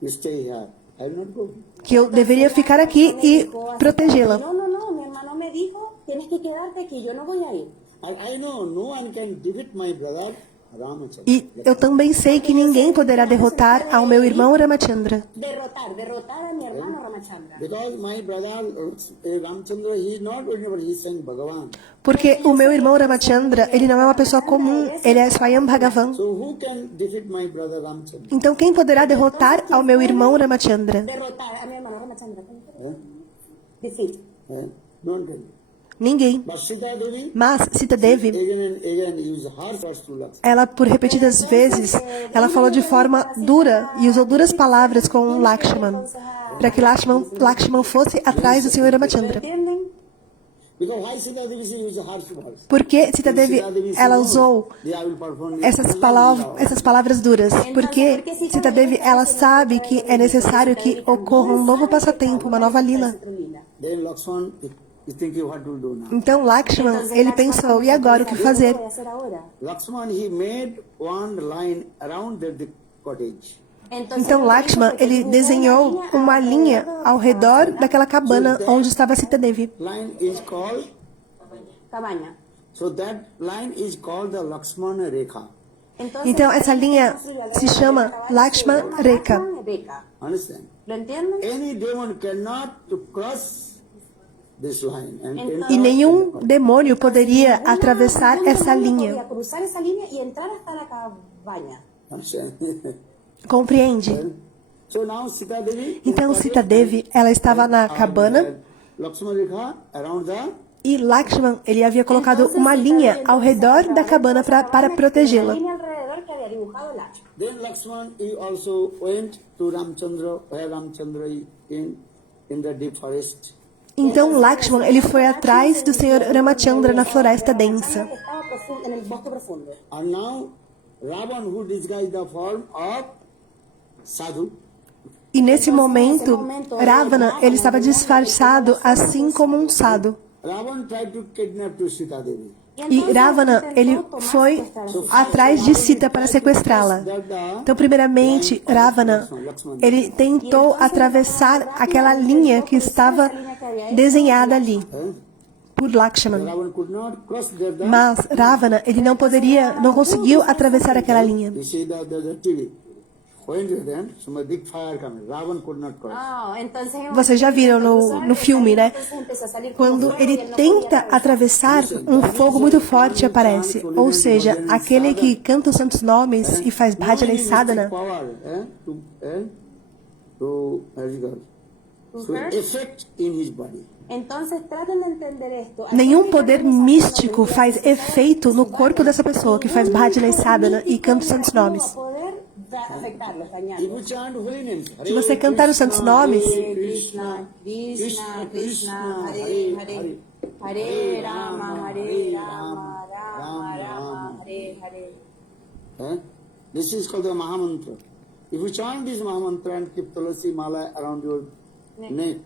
you stay here. I will not go. que eu deveria ficar aqui e protegê-la. No, mi hermano me dijo, tienes que quedarte aquí, yo no voy a ir. I know no one can defeat my brother Ramachandra. E eu também sei que ninguém poderá derrotar ao meu irmão Ramachandra. Derrotar a mi hermano Ramachandra. Because my brother Ramchandra, he is not only he sang Bhagavan. Porque o meu irmão Ramachandra, ele não é uma pessoa comum, ele é Swayam Bhagavan. So who can defeat my brother Ramchandra? Então quem poderá derrotar ao meu irmão Ramachandra? Derrotar a mi hermano Ramachandra. Defeat. Don't tell. Ninguém. But Sita Devi, Mas Sita Devi, again and again use her words to Lakshman. ela por repetidas vezes, ela falou de forma dura e usou duras palavras com Lakshman, para que Lakshman fosse atrás do Senhor Ramachandra. ¿Entienden? Because why Sita Devi she use harsh words? Porque Sita Devi, ela usou I will perform essas palavras duras. Porque Sita Devi, ela sabe que é necessário que ocorra um novo passatempo, uma nova lila. Then Lakshman is thinking what to do now. Então Lakshman, ele pensou: e agora o que fazer? ¿Qué voy a hacer ahora? Lakshman, he made one line around the cottage. Então Lakshman, ele desenhou uma linha ao redor daquela cabana onde estava Sita Devi. Line is called, Cabaña. so that line is called the Lakshmana Rekha. Então essa linha se chama Lakshman Rekha. Understand? ¿Lo entienden? Any demon cannot to cross this line. E nenhum demônio poderia atravessar essa linha. Podía cruzar esa línea y entrar hasta la cabaña. Understand? Compreende? So now Sita Devi. Então Sita Devi, ela estava na cabana Lakshmana Rekha around the. e Lakshman, ele havia colocado uma linha ao redor da cabana para protegê-la. La línea alrededor que había dibujado Lakshman. Then Lakshman he also went to Ramchandra, where Ramchandra is in the deep forest. Então Lakshman, ele foi atrás do Senhor Ramachandra na floresta densa. Estaba en el bosque profundo. And now Ravan, who disguised the form of sadhu, E nesse momento, Ravana, ele estava disfarçado assim como um sado. Ravan tried to kidnap to Sita Devi. E Ravana, ele foi atrás de Sita para sequestrá-la. Então, primeiramente, Ravana, ele tentou atravessar aquela linha que estava desenhada ali. por Lakshman. Ravana could not cross the Mas Ravana, ele não conseguiu atravessar aquela linha. You see the TV. Going to them, some big fire coming. Ravana could not cross. No, entonces Vocês já viram no filme, né? Quando ele tenta atravessar, um fogo muito forte aparece. Ou seja, aquele que canta os santos nomes e faz bhajana e sadhana, To effect in his body. Entonces traten de entender esto. nenhum poder místico faz efeito no corpo dessa pessoa que faz bhajana e sadhana e canta os santos nomes. Afectarlos, If dañarlos. you chant holy names, Se você cantar os santos nomes, Krishna, Krishna, Krishna, Hare Hare, Hare Rama, Rama Rama, Hare Hare. This is called the Mahamantra. If you chant this Mahamantra and keep Tulasi Mala around your neck,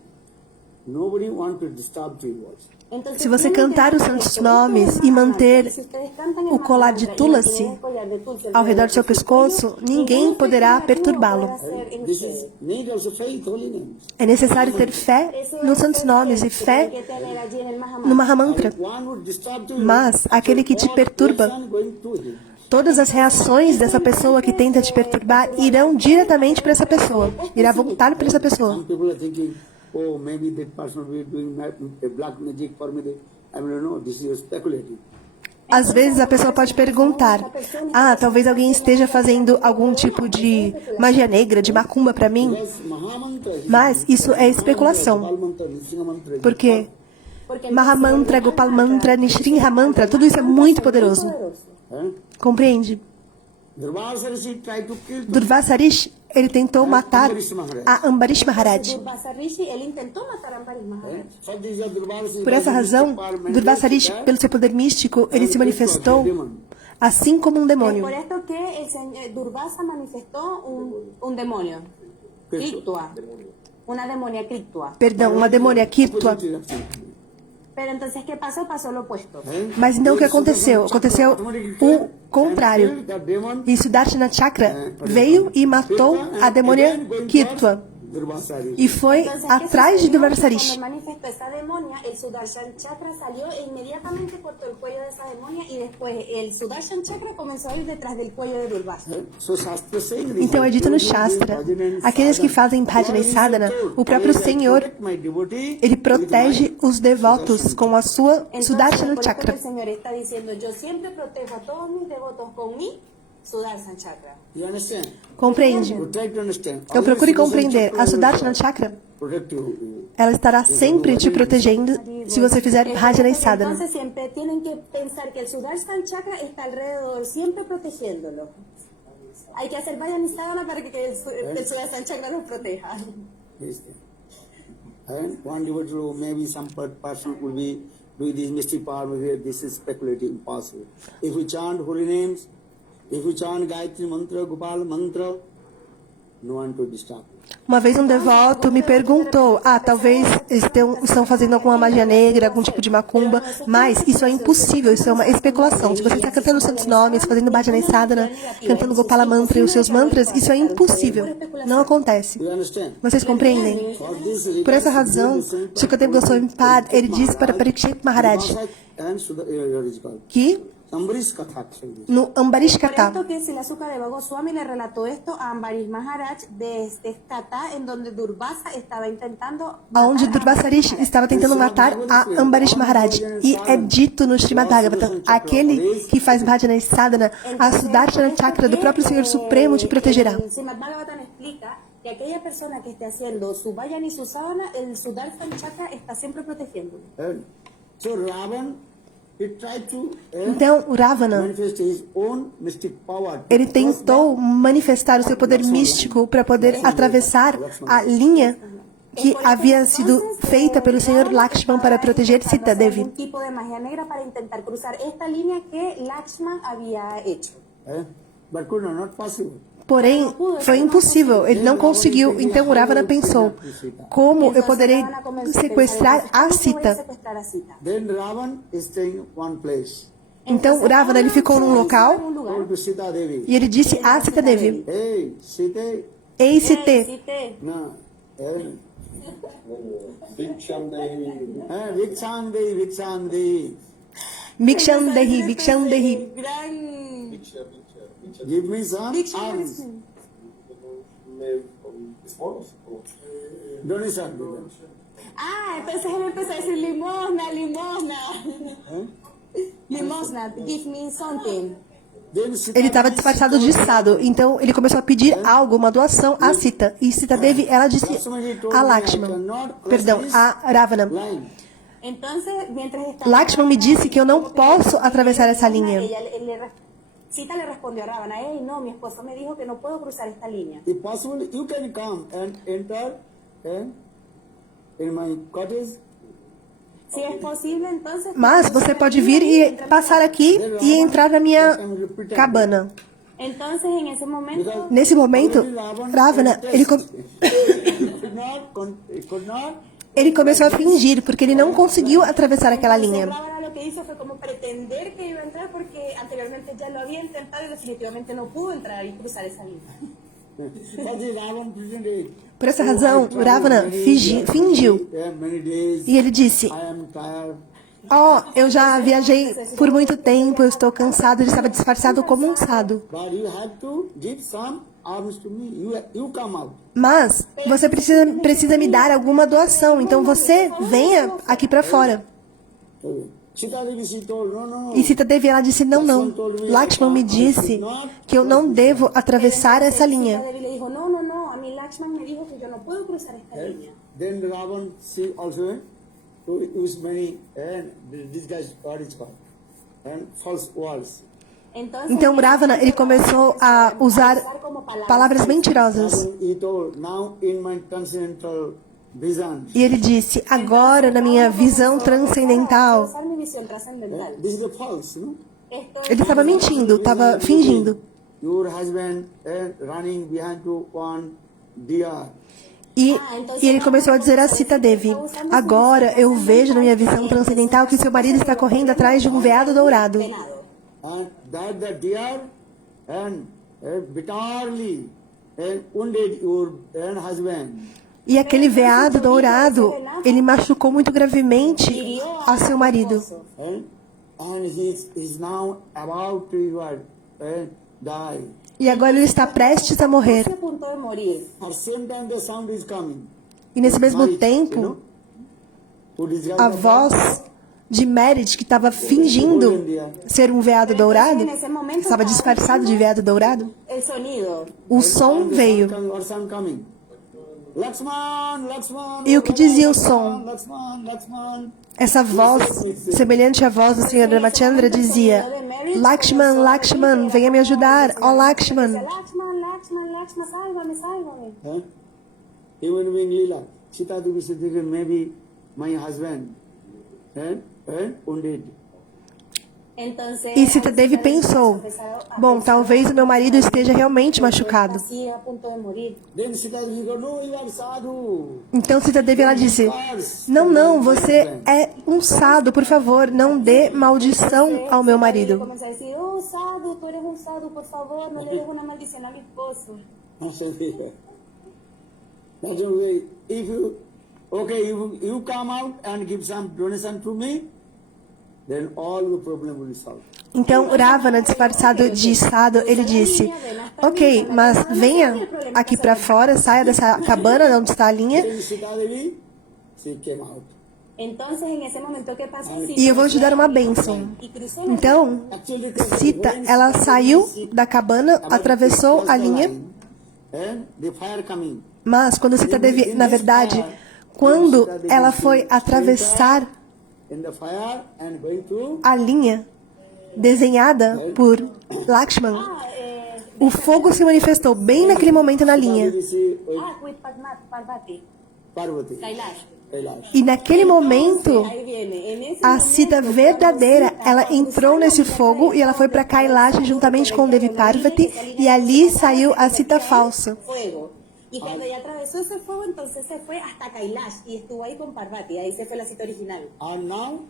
nobody wants to disturb your voice. se você cantar os santos nomes e manter o colar de Tulasi ao redor do seu pescoço, ninguém poderá perturbá-lo. This is need also faith, holy names. É necessário ter fé nos santos nomes e fé no Mahamantra. One would disturb you. Mas aquele que te perturba, Going to him. todas as reações dessa pessoa que tenta te perturbar irão diretamente para essa pessoa, irá voltar para essa pessoa. Some people are thinking, oh, maybe that person will be doing a black magic for me. I mean, no, this is speculating. Às vezes a pessoa pode perguntar: ah, talvez alguém esteja fazendo algum tipo de magia negra, de macumba para mim. Yes, Mahamantra. Mas isso é especulação, Mantra, Nrsimha Mantra. porque Mahamantra, Gopal Mantra, Nrsimha Mantra, tudo isso é muito poderoso. Compreende? Durvasa Rishi tried to kill them. Durvasa Rishi, ele tentou matar a Ambarish Maharaj. Durvasa Rishi, ele intentou matar a Ambarish Maharaj. For this, Durvasa Rishi Por essa razão, Durvasa Rishi, pelo seu poder místico, ele se manifestou assim como um demônio. Por esto que el señor Durvasa manifestó un demonio, Kriktua, una demonia Kriktua. Perdão, uma demônia Kirtua. Pero entonces, ¿qué pasó? Pasó lo opuesto. Mas então o que aconteceu? Aconteceu o contrário. E Sudarshana Chakra veio e matou a demônia Kirtua. E foi atrás de Durvasa Rishi. Cuando manifestó esa demonia, el Sudarshan Chakra salió e inmediatamente cortó el cuello de esa demonia y después el Sudarshan Chakra comenzó a ir detrás del cuello de Durvasa. Então é dito no Shastra, aqueles que fazem bhajana e sadhana, o próprio Senhor, ele protege os devotos com a sua Sudarshana Por esto que Chakra. el Señor está diciendo, yo siempre protejo a todos mis devotos con mi Sudarshan Chakra. You understand? Compreende? You try to understand. Então procure compreender. A Sudarshana Chakra, Protect you. ela estará sempre te protegendo se você fizer bhajana e sadhana. Entonces siempre tienen que pensar que el Sudarshan Chakra está alrededor, siempre protegiéndolo. Hay que hacer bhajana y sadhana para que el Sudarshan Chakra los proteja. Yes. And one devotee, maybe some person will be doing this mystic power, maybe this is speculative, impossible. If we chant holy names, if we chant Gayatri Mantra, Gopal Mantra, no one to disturb. Uma vez um devoto me perguntou: ah, talvez estão fazendo alguma magia negra, algum tipo de macumba, mas isso é impossível, isso é uma especulação. Se você está cantando os santos nomes, fazendo bhajana e sadhana, cantando Gopala Mantra e os seus mantras, isso é impossível, não acontece. You understand? Vocês compreendem? For this reason, Por essa razão, Shukadeva Goswami Pad, ele disse para Parikshit Maharaj and Sudha, is called que Ambarish Katha actually. no Ambarish Por Katha, esto que Srila Sukadeva Goswami le relató esto a Ambarish Maharaj de este Katha en donde Durvasa estaba intentando onde Durvasa Rishi estava tentando matar a Ambarish Maharaj. E é dito no Srimad Bhagavatam, aquele que faz bhajana e sadhana, a Sudarshana Chakra do próprio Senhor Supremo te protegerá. El Srimad Bhagavatam explica que aquella persona que esté haciendo su bhajana y su sadhana, el Sudarshan Chakra está siempre protegiéndolo. So Ravan, he tried to Então, o Ravana, manifest his own mystic power. ele tentou manifestar o seu poder místico para poder atravessar a linha que havia sido feita pelo Senhor Lakshman para proteger Sita Devi. Un tipo de magia negra para intentar cruzar esta línea que Lakshman había hecho. But could not possible. Porém, foi impossível, ele não conseguiu. Então o Ravana pensou: como eu poderei sequestrar a Sita? Then Ravan is staying in one place. Então o Ravana, ele ficou num local Told to Sita Devi, e ele disse a Sita Devi: hey, Sita, ei Sita, no, Vikshandehi. Vikshangdehi, Vikshangdehi. Mikshandehi, Mikshandehi. Gran... Viksha. Give me some alms. Esmolos? Donation to them. Ah, entonces él empezó a decir limosna, limosna. Limosna, give me something. Then Sita Ele estava Devi disfarçado de sado, então ele começou a pedir algo, uma doação a Sita. E Sita Devi, ela disse a Lakshman, perdão, a Ravana. line. Entonces, mientras estaba... Lakshman me disse que eu não posso atravessar essa linha. Cita le respondió a Ravana, hey, no, mi esposo me dijo que no puedo cruzar esta línea. If possible, you can come and enter in my cottage. Si es posible, entonces... Mas você pode vir e passar aqui e entrar na minha cabana. Entonces, en ese momento... Nesse momento, Ravana, Could not. ele começou a fingir, porque ele não conseguiu atravessar aquela linha. Ravana lo que hizo fue como pretender que iba a entrar porque anteriormente ya lo había intentado y definitivamente no pudo entrar y cruzar esa línea. But the Ravan pretended. Por essa razão, Ravana fingiu. Many days. E ele disse, I am tired. eu já viajei por muito tempo, eu estou cansado. Ele estava disfarçado como um sado. But you have to give some alms to me. You come out. Mas você precisa me dar alguma doação, então você venha aqui para fora. Sita Devi, she told, no. E Sita Devi, ela disse, não. Lakshman me disse que eu não devo atravessar essa linha. Sita Devi le dijo, no, a mí Lakshman me dijo que yo no puedo cruzar esta línea. Then Ravan, she also used many, and this guy's what is called, and false words. Então Ravana, ele começou a usar palavras mentirosas. Ravan, he told, now in my transcendental vision, E ele disse, agora na minha visão transcendental. Usar mi visión trascendental. this is the false, no? Ele estava mentindo, estava fingindo. Your husband running behind to one deer. E ele começou a dizer a Sita Devi, agora eu vejo na minha visão transcendental que seu marido está correndo atrás de um veado dourado. And that the deer and bitterly wounded your husband. E aquele veado dourado, ele machucou muito gravemente a seu marido. And he's now about to die. E agora ele está prestes a morrer. A punto de morir. At the same time the sound is coming. E nesse mesmo tempo, a voz de Merit, que estava fingindo ser um veado dourado, estava disfarçado de veado dourado, El sonido. o som veio. Lakshman, Lakshman, E o que dizia o som? Lakshman, Lakshman. Essa voz, semelhante à voz do Sr. Ramachandra, dizia, Lakshman, Lakshman, venha me ajudar, ó Lakshman. Lakshman, sálvame, sálvame. Even being Leela, Sita Devi said, maybe my husband wounded. Entonces, E Sita Devi pensou, bom, talvez o meu marido esteja realmente machucado. así a punto de morir. Then Sita Devi said, no, you are sadhu. Então Sita Devi, ela disse, não, você é um sado, por favor, não dê maldição ao meu Ele marido. começou a dizer, oh, Sadhu, tú eres un Sadhu, por favor, no le des una maldición a mi esposo. That's the way. If you come out and give some donation to me, then all the problem will be solved. Então Ravana, disfarçado de sado, ele disse, ok, mas venha aqui para fora, saia dessa cabana onde está a linha, Then Sita Devi, she came out. Entonces, en ese momento, ¿qué pasó? e eu vou te dar uma bênção. Y crucé en Então, Actually, Sita, ela saiu da cabana, atravessou a linha, and the fire coming. mas quando Sita Devi, na verdade, quando ela foi atravessar In the fire and going to a linha desenhada por Lakshman, o fogo se manifestou bem naquele momento na linha. with Parvati, Parvati, Kailash. Kailash. E naquele momento, Ahí viene, en ese a Sita verdadeira, ela entrou nesse fogo e ela foi para Kailash juntamente com Devi Parvati, e ali saiu a Sita falsa. fuego. Y cuando ella atravesó ese fuego, entonces se fue hasta Kailash y estuvo ahí con Parvati. Ahí se fue la cita original. And now,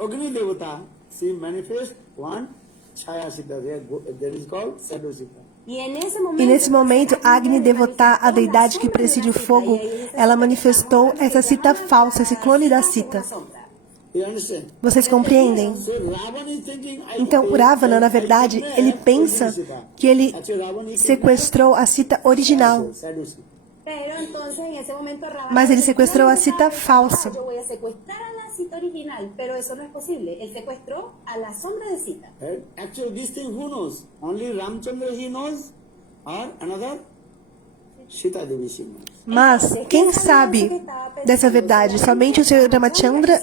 Agni Devata, she manifest one Chaya Sita, there is called Shadow Sita. E nesse momento, Agni Devota, a deidade que preside o fogo, ela manifestou essa Sita falsa, esse clone da Sita. You understand? Vocês compreendem? So Ravana is thinking, I Então, take Ravana, na verdade, kidnap ele pensa original Sita. que ele Actually, Ravana is sequestrou a Sita original. Sadhu. Pero entonces en ese momento Ravana Mas ele dice, secuestrou a "No, Sita no, falsa." Yo voy a secuestrar a la Sita original, pero eso no es posible. Él secuestró a la sombra de Sita. Right? Actually, this thing who knows? Only Ramchandra he knows, or another Sita Devi she knows. Mas quem sabe dessa verdade? Somente o Senhor Ramachandra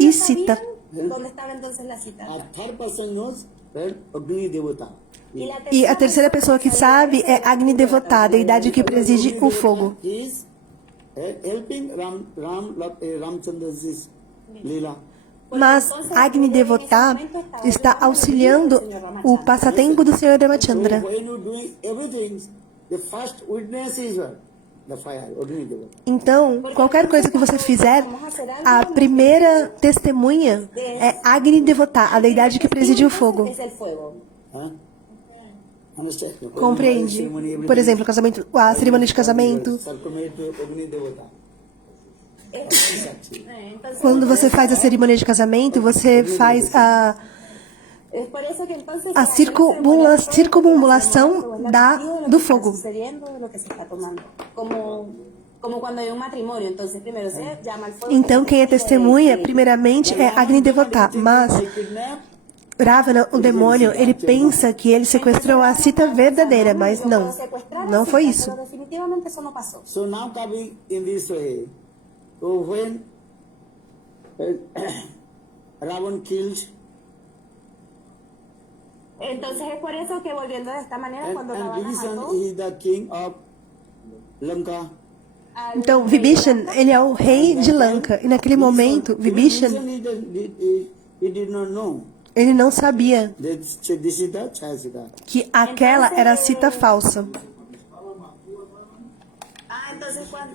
e Sita. ¿Dónde estaba entonces la Sita? A third person knows, right? Agni Devata. E a terceira pessoa que sabe é Agni Devota, a deidade que preside o fogo. He is helping Ramchandra's Leela. Mas Agni Devota está auxiliando o passatempo do Senhor Ramachandra. So when you doing everything, the first witness is what? The fire, Agni Devata. Então, qualquer coisa que você fizer, a primeira testemunha é Agni Devota, a deidade que preside o fogo. Es el fuego. Huh? Understand? Compreende? Por exemplo, casamento, a cerimônia de casamento. Circumate Agni Devata. Entonces, Quando você faz a cerimônia de casamento, você faz a es por eso que entonces a circunambulação do fogo. sucediendo lo que se está tomando. Como cuando hay un matrimonio, entonces primero se llama al fuego. Então, quem é testemunha, primeiramente, é Agni Devota. Mas Ravana, o demônio, ele pensa que ele sequestrou a Sita verdadeira, mas não. Não foi isso. Pero definitivamente eso no pasó. So now coming in this way, so when Ravan killed, Entonces es por eso que volviendo de esta manera, cuando and Ravana Vibhishan mató is the king of Lanka. al Então, Vibhishan, ele é o rei de Lanka. E naquele momento, Vibhishan, He did not know ele não sabia that this is the Chayasita. que aquela era a Sita falsa. Entonces cuando...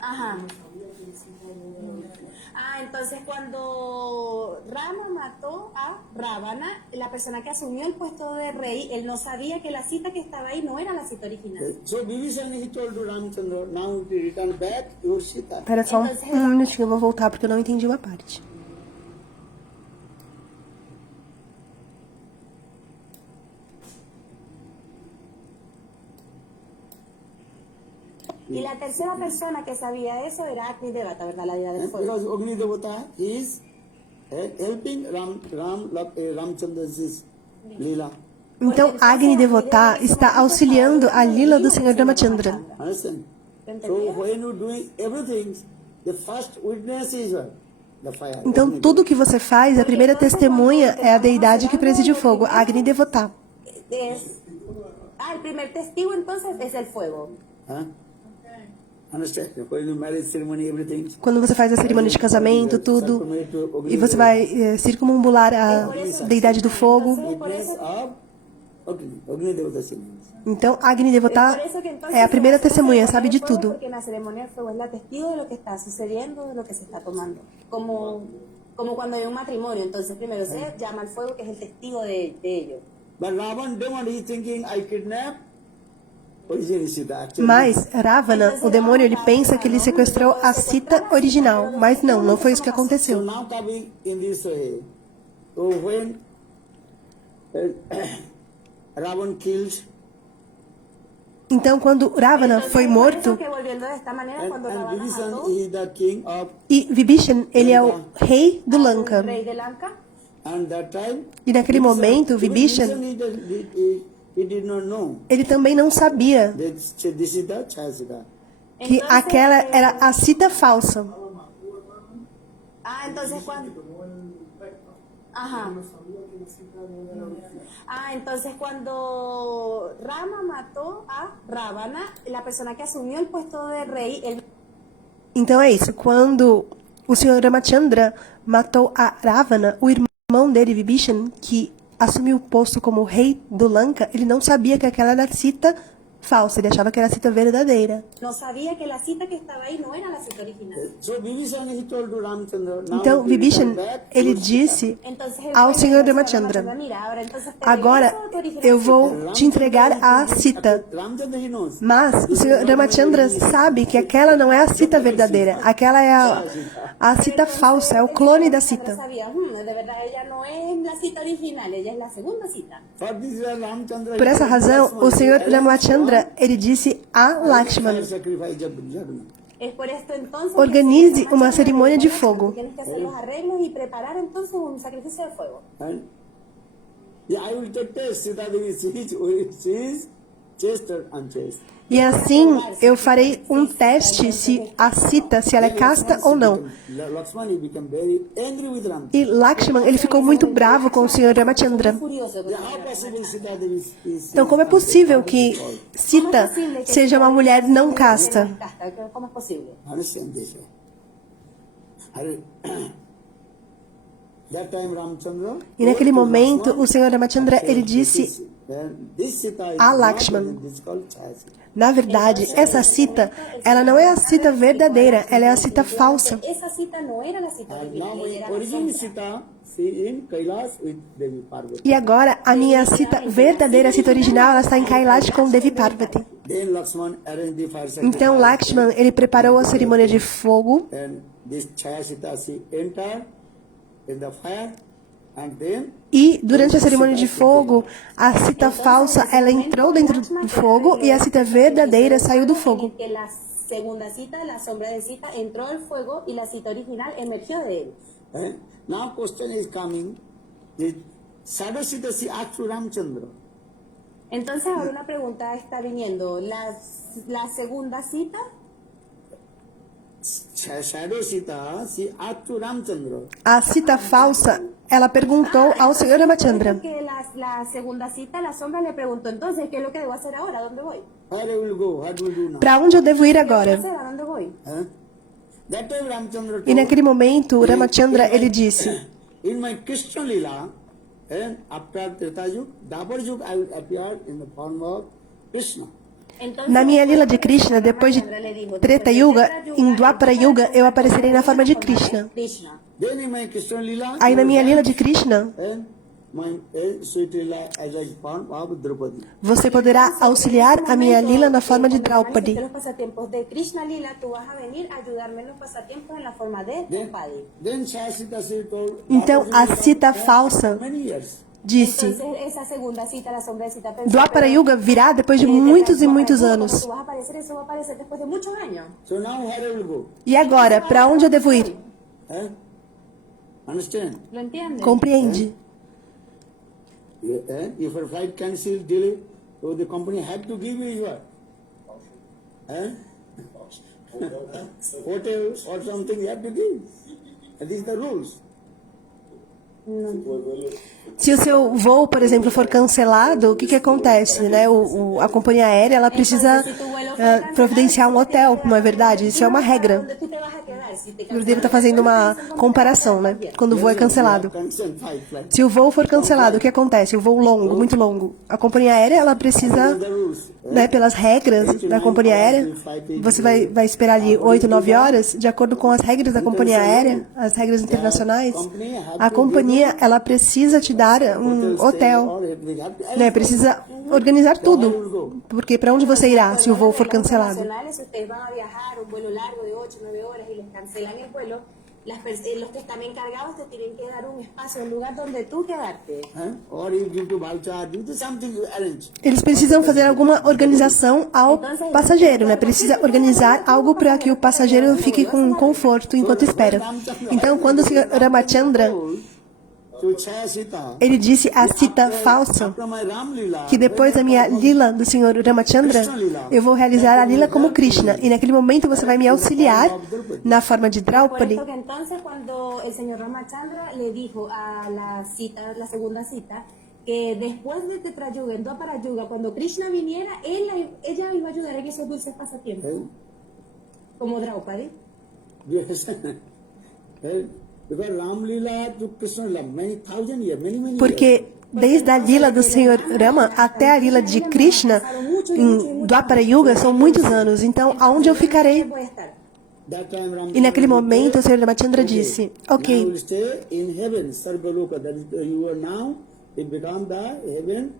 Ajá. Entonces cuando Rama mató a Ravana, la persona que asumió el puesto de rey, él no sabía que la Sita que estaba ahí no era la Sita original. So Vibhishan he told to Ramchandra, now to return back your Sita. Espera só um minutinho, eu vou voltar porque eu não entendi uma parte. Y la tercera persona que sabía eso era Agni Devata, ¿verdad? La deidad del fuego. Because Agni Devata is helping Ramchandra's Leela. Então, Agni Devota está auxiliando a lila do Senhor Ramachandra. Understand? So when you doing everything, the first witness is what? The fire. Então, tudo que você faz, a primeira testemunha é a deidade que preside o fogo, Agni Devota. El primer testigo entonces es el fuego. Huh? Understand? When you marriage ceremony, everything. Quando você faz a cerimônia de casamento, tudo, e você vai circunambular a deidade do fogo. Witness of Agni Devata ceremony. Então, Agni Devota é a primeira testemunha, sabe de tudo. Porque na ceremonia el fuego es la testigo de lo que está sucediendo, de lo que se está tomando. Como cuando hay un matrimonio, entonces primero se llama al fuego que es el testigo de ello. But Ravan demon is thinking I kidnap. Original Sita. Actually, Mas Ravana, o demônio, ele pensa que ele sequestrou a Sita original. Mas não foi isso que so aconteceu. now coming in this way. So when Ravan killed Então, quando Ravana foi morto, Que volviendo de esta manera, cuando and Ravana Vibhishan mató is the king of e Vibhishan, ele é o rei do Lanka. al rey de Lanka, and that time. E naquele momento, Vibhishan, He did not know ele também não sabia that this is the Chayasita. que aquela era a Sita falsa. entonces cuando... Ajá. Entonces cuando Rama mató a Ravana, la persona que asumió el puesto de rey, él Então é isso. Quando o Senhor Ramachandra matou a Ravana, o irmão dele, Vibhishan, que assumiu o posto como rei do Lanka, ele não sabia que aquela era a Sita falsa. Ele achava que era a Sita verdadeira. No sabía que la cita que estaba ahí no era la cita original. So Vibhishan, he told to Ramchandra, now Então, we will Vibhishan, come back ele to Sita. disse Entonces él ao fue y Senhor le dijo a Ramachandra: mira, ahora entonces te agora regreso a tu original eu cita. vou te entregar a Sita. Ramchandra, he knows. Mas o Senhor Ramachandra sabe que aquela não é a Sita verdadeira. Aquela é a Sita falsa, é o clone da Sita. Sabía, de verdad ella no es la cita original, ella es la segunda cita. For this reason, Ramchandra, Por essa razão, o Senhor Ramachandra, ele disse a Lakshman: sacrifice Jagna. Es por esto entonces que organize el Señor uma Ramachandra cerimônia le de dijo, fogo. tienes que hacer los arreglos y preparar entonces un sacrificio de fuego. And yeah, I will take test Sita Devi, she is chaste or unchaste. E assim eu farei um teste se a Sita, se ela é casta ou não. Lakshman, he became very angry with Ram. E Lakshman, ele ficou muito bravo com o Senhor Ramachandra. Furioso con Yeah, how possible Sita Devi is Então, como é possível que Sita seja uma mulher não casta? ¿Cómo es posible? understand this? That time Ramchandra, E naquele momento, o Senhor Ramachandra, ele disse this Sita is a not Lakshman: present, this is called Chayasita. na verdade, essa Sita, ela não é a Sita verdadeira, ela é a Sita falsa. Esa cita no era la cita And original, now my ella era la original sombra. Sita, she in Kailash with Devi Parvati. E agora, a minha Sita verdadeira, a Sita original, ela está em Kailash com Devi Parvati. Then Lakshman arranged the fire sacrifice. Então, Lakshman, ele preparou a cerimônia de fogo. And this Chayasita, she entered in the fire and then E durante a cerimônia de fogo, a Sita falsa, ela entrou dentro do fogo e a Sita verdadeira saiu do fogo. Que la segunda cita, la sombra de cita, entró al fuego y la cita original emergió de él. now question is coming, the shadow Sita, she asked to Ramchandra. Entonces ahora una pregunta está viniendo. La segunda cita, Shadow Sita, she asked to Ramchandra. A Sita falsa, ela perguntou ao Senhor Ramachandra: que la segunda cita, la sombra le preguntó, entonces, ¿qué es lo que debo hacer ahora? ¿A dónde voy? Where I will go? What will do now? para onde eu devo ir ¿Qué agora? hacer? ¿A dónde voy? That time Ramchandra E told, naquele momento, o Ramachandra, ele disse: in my Krishna Lila, and after Treta Yuga, Dwapar Yuga, I will appear in the form of Krishna. Entonces, na minha lila de Krishna, depois de Treta Yuga, em Dwapara Yuga, eu aparecerei na forma de Krishna. Krishna. Then in my Krishna Lila, Aí na minha lila de Krishna, and my sweet Lila as I form of Draupadi. você poderá auxiliar a minha lila na forma de En Draupadi. los pasatiempos de Krishna Lila, tú vas a venir a ayudarme en los pasatiempos en la forma de Draupadi. Then Shasita she told, Então, a Sita falsa many years. disse: Entonces, esa segunda cita, la sombra de cita, pensó, Dwapara pero, Yuga virá depois de eh, muitos e Dwapara muitos Yuga, anos. cuando tú vas a aparecer, eso va a aparecer después de muchos años. So now where I will go? E agora, para onde eu devo ir? Understand? ¿Lo entiendes? Compreende? If your flight cancel, delay, so the company had to give you what? Hotel or something you have to give. And these are the rules. Se o seu voo, por exemplo, for cancelado, o que acontece, né? A companhia aérea, ela precisa providenciar um hotel, não é verdade? Isso é uma regra. ¿Dónde tú te vas a quedar? Si te O Cordeiro está fazendo uma comparação, né? Quando o voo é cancelado. Cancel five flights. Se o voo for cancelado, o que acontece? O voo longo, muito longo. A companhia aérea, ela precisa, The rules. né, pelas regras da companhia aérea, você vai esperar ali 8, 9 horas, de acordo com as regras da companhia aérea, as regras internacionais. A companhia, ela precisa te dar um hotel, né? Precisa organizar tudo. Porque para onde você irá se o voo for cancelado? Si ustedes van a viajar un vuelo largo de 8, 9 horas y les cancelan el vuelo, los que están encargados te tienen que dar un espacio, un lugar donde tú quedarte. Or you give to voucher, do something you arrange. Eles precisam fazer alguma organização ao passageiro, né? Precisa organizar algo para que o passageiro fique com conforto enquanto espera. Então, quando o Sr. Ramachandra, So Chayasita, ele disse a Sita falsa, after my Ram Lila, que depois da minha lila do Sr. Ramachandra, eu vou realizar a lila como Krishna. E naquele momento você vai me auxiliar na forma de Por Draupadi. esto que entonces cuando el señor Ramachandra le dijo a la cita, la segunda cita, que después de Tetrayuga, en Dwapara Yuga, cuando Krishna viniera, ella iba a ayudar en esos dulces pasatiempos, como Draupadi. yes. Because Ram Lila to Krishna Lila, many thousand years, many years. Porque desde a lila do Senhor Rama até a lila de Krishna, em Dwapara Yuga, são muitos anos. Então, aonde eu ficarei? Voy a estar. That time E naquele momento, o Senhor Ramachandra okay, disse, now you ok, will stay in heaven, Sarvaloka, that is you are now, it become the heaven,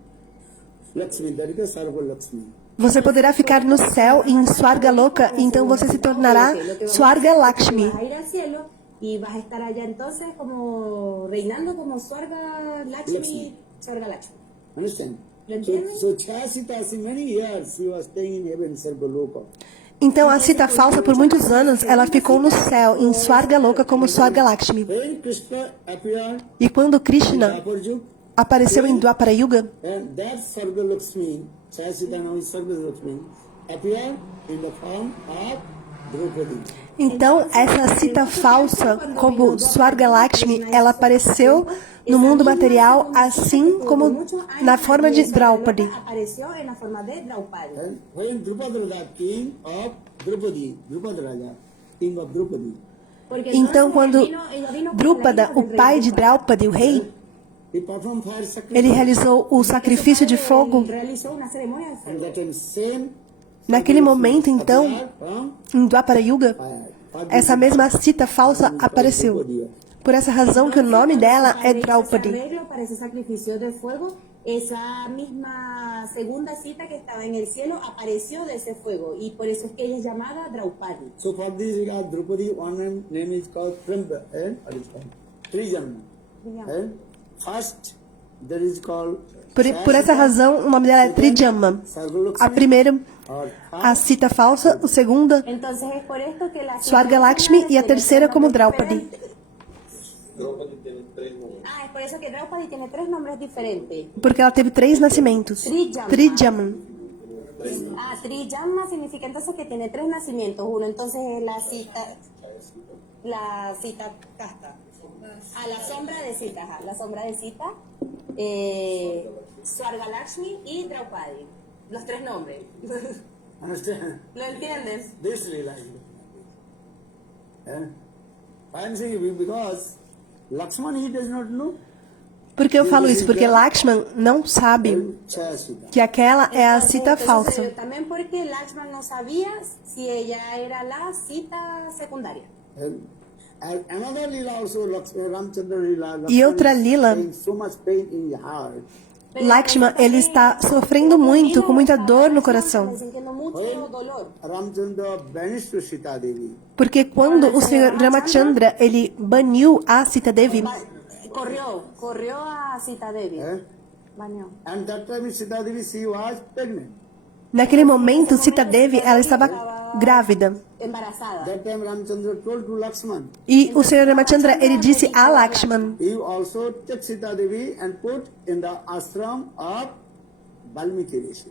Lakshmi, that is the Sarva Lakshmi. você poderá ficar no céu em Swargaloka, então você se tornará Swarga Lakshmi. Vas a ir al cielo y vas a estar allá entonces como reinando como Swarga Lakshmi, Swarga Lakshmi. Understand? ¿Lo entiendes? So Chasitasi, many years she was staying in heaven, Sarvaloka. Então a Sita falsa, por muitos anos, ela ficou no céu, em Swargaloka, como Swarga Lakshmi. When Krishna appeared E quando in Krishna Dwapara, apareceu em Dwapara Yuga, and that Sarva Lakshmi, Chasita now is Sarva Lakshmi, appeared in the form of Draupadi. então essa Sita falsa, como Swarga Lakshmi, ela apareceu no mundo material, assim como na forma de Draupadi. Apareció en la forma de Draupadi. And when Drupadaraja, king of Draupadi, Drupadaraja, king of Draupadi, Porque Então, entonces quando ella vino como Drupada, la hija o del rey pai de Drupada. Draupadi, o rei, he performed fire sacrifice. ele realizou o sacrifício de fogo. Realizó una ceremonia de And fuego. that time same Naquele momento, então, appeared from em Dwapara Yuga, fire. essa mesma Sita falsa apareceu. Por essa razão que o nome dela é Ese Draupadi. arreglo para ese sacrificio de fuego, esa misma segunda cita que estaba en el cielo apareció de ese fuego y por eso es que ella es llamada Draupadi. So for this regard, Draupadi, one name is called Pramba, and what is called Trijana. And first, there is called Por essa razão, o nome dela é Trijama. A primeira, or a Sita falsa, a segunda, Entonces es por esto que la Swarga Lakshmi y a terceira como Draupadi. Draupadi tiene 3 nombres. Es por eso que Draupadi tiene 3 nombres diferentes. Porque ela teve 3 nascimentos. Trijama. Trijama significa entonces que tiene 3 nacimientos. Uno entonces es la cita casta. La sombra de Sita, la sombra de Sita, Swarga Lakshmi y Draupadi. Los 3 nombres. understand ¿Lo entiendes? this Leela. And I am saying because Lakshman he does not know. Por que eu falo isso? Porque Lakshman não sabe Chasita. que aquela é a Sita Eso falsa. sucedió también porque Lakshman no sabía si ella era la cita secundaria. And another Leela also, Ramchandra Leela. E outra Leela, Lakshman is so much pain in the heart. Lakshman, ele está sofrendo muito, com muita dor no coração. Sintiendo mucho dolor. Ramchandra banished to Sita Devi. Porque quando o Senhor Ramachandra, ele baniu a Sita Devi, Corrió a Sita Devi. Bañó. And that time Sita Devi, she was pregnant. naquele momento, Sita Devi, ela estava grávida. Embarazada. That time Ramchandra told to Lakshman, E o Senhor Ramachandra, ele disse a Lakshman, you also take Sita Devi and put in the ashram of Valmiki Rishi.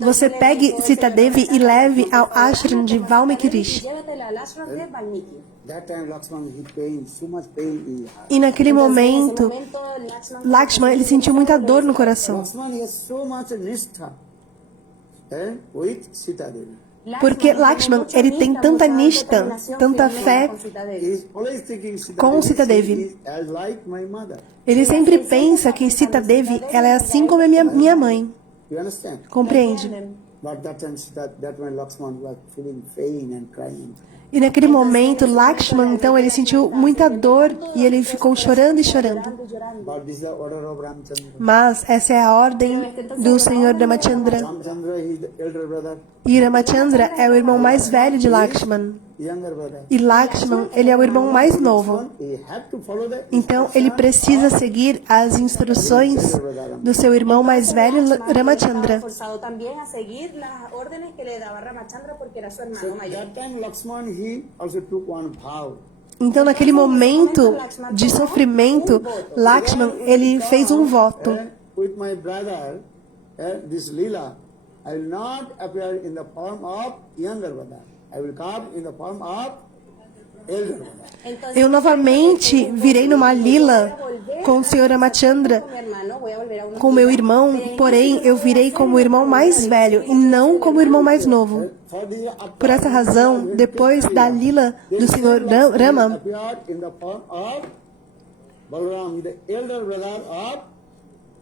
você pegue Sita Devi e leve ao ashram de Valmiki Rishi. Llévatela al ashram de Valmiki. That time Lakshman, he pain, so much pain in the heart. E naquele momento, Lakshman, ele sentiu muita dor no coração. Lakshman has so much nistha with Sita Devi. Porque Lakshman, ele tem tanta nista, tanta fé He is always thinking Sita com Devi, Sita she Devi. is as like my mother. Ele sempre pensa que Sita Devi, ela é assim como a minha mãe. You understand? Compreende? But that time Lakshman was feeling pain and crying. E naquele momento, Lakshman, então, ele sentiu muita dor e ele ficou chorando e chorando. But this is the order of Ramchandra. Mas essa é a ordem do Senhor Ramachandra. Ramchandra is the elder brother, E Ramachandra é o irmão mais velho de Lakshman. younger brother. E Lakshman, ele é o irmão mais novo. He had to follow the Então, ele precisa seguir as instruções do seu irmão mais velho, Ramachandra. Forzado también a seguir las órdenes que le daba Ramachandra porque era su hermano mayor. That time Lakshman, he also took one vow. Então, naquele momento de sofrimento, Lakshman, ele fez um voto. With my brother, this Leela, I will not appear in the form of younger brother. I will come in the form of elder brother. Eu novamente virei numa lila com o Senhor Ramachandra, Mi hermano, voy a volver a unos com meu irmão, porém eu virei como o irmão mais velho e não como o irmão mais novo. For the Por essa razão, depois da lila do Senhor Rama, appeared in the form of Balaram, the elder brother of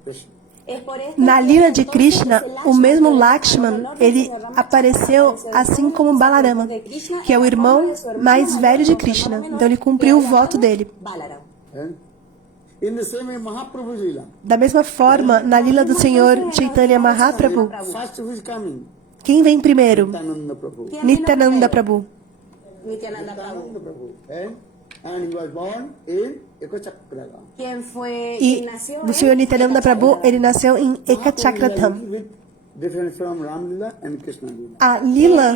Krishna. Es por esto Na que lila de entonces Krishna, ese o mesmo que Lakshman, en honor del ele Señor Ramachandra, apareceu assim como Balarama, que é o irmão mais velho de Krishna. Então ele cumpriu o voto dele. Balaram. Eh? In the same way, Mahaprabhu's Leela. Da mesma forma, na lila do Senhor Chaitanya Mahaprabhu, First who is coming? quem vem primeiro? Nityananda Prabhu. Nityananda Prabhu. Nityananda Prabhu. Nityananda Prabhu. And he was born in Ekachakra. Quien fue, E quien nació o Senhor en Nityananda Prabhu, Ekachakra. ele nasceu em Ekachakradham. Different from Ram Lila and Krishna Lila. A lila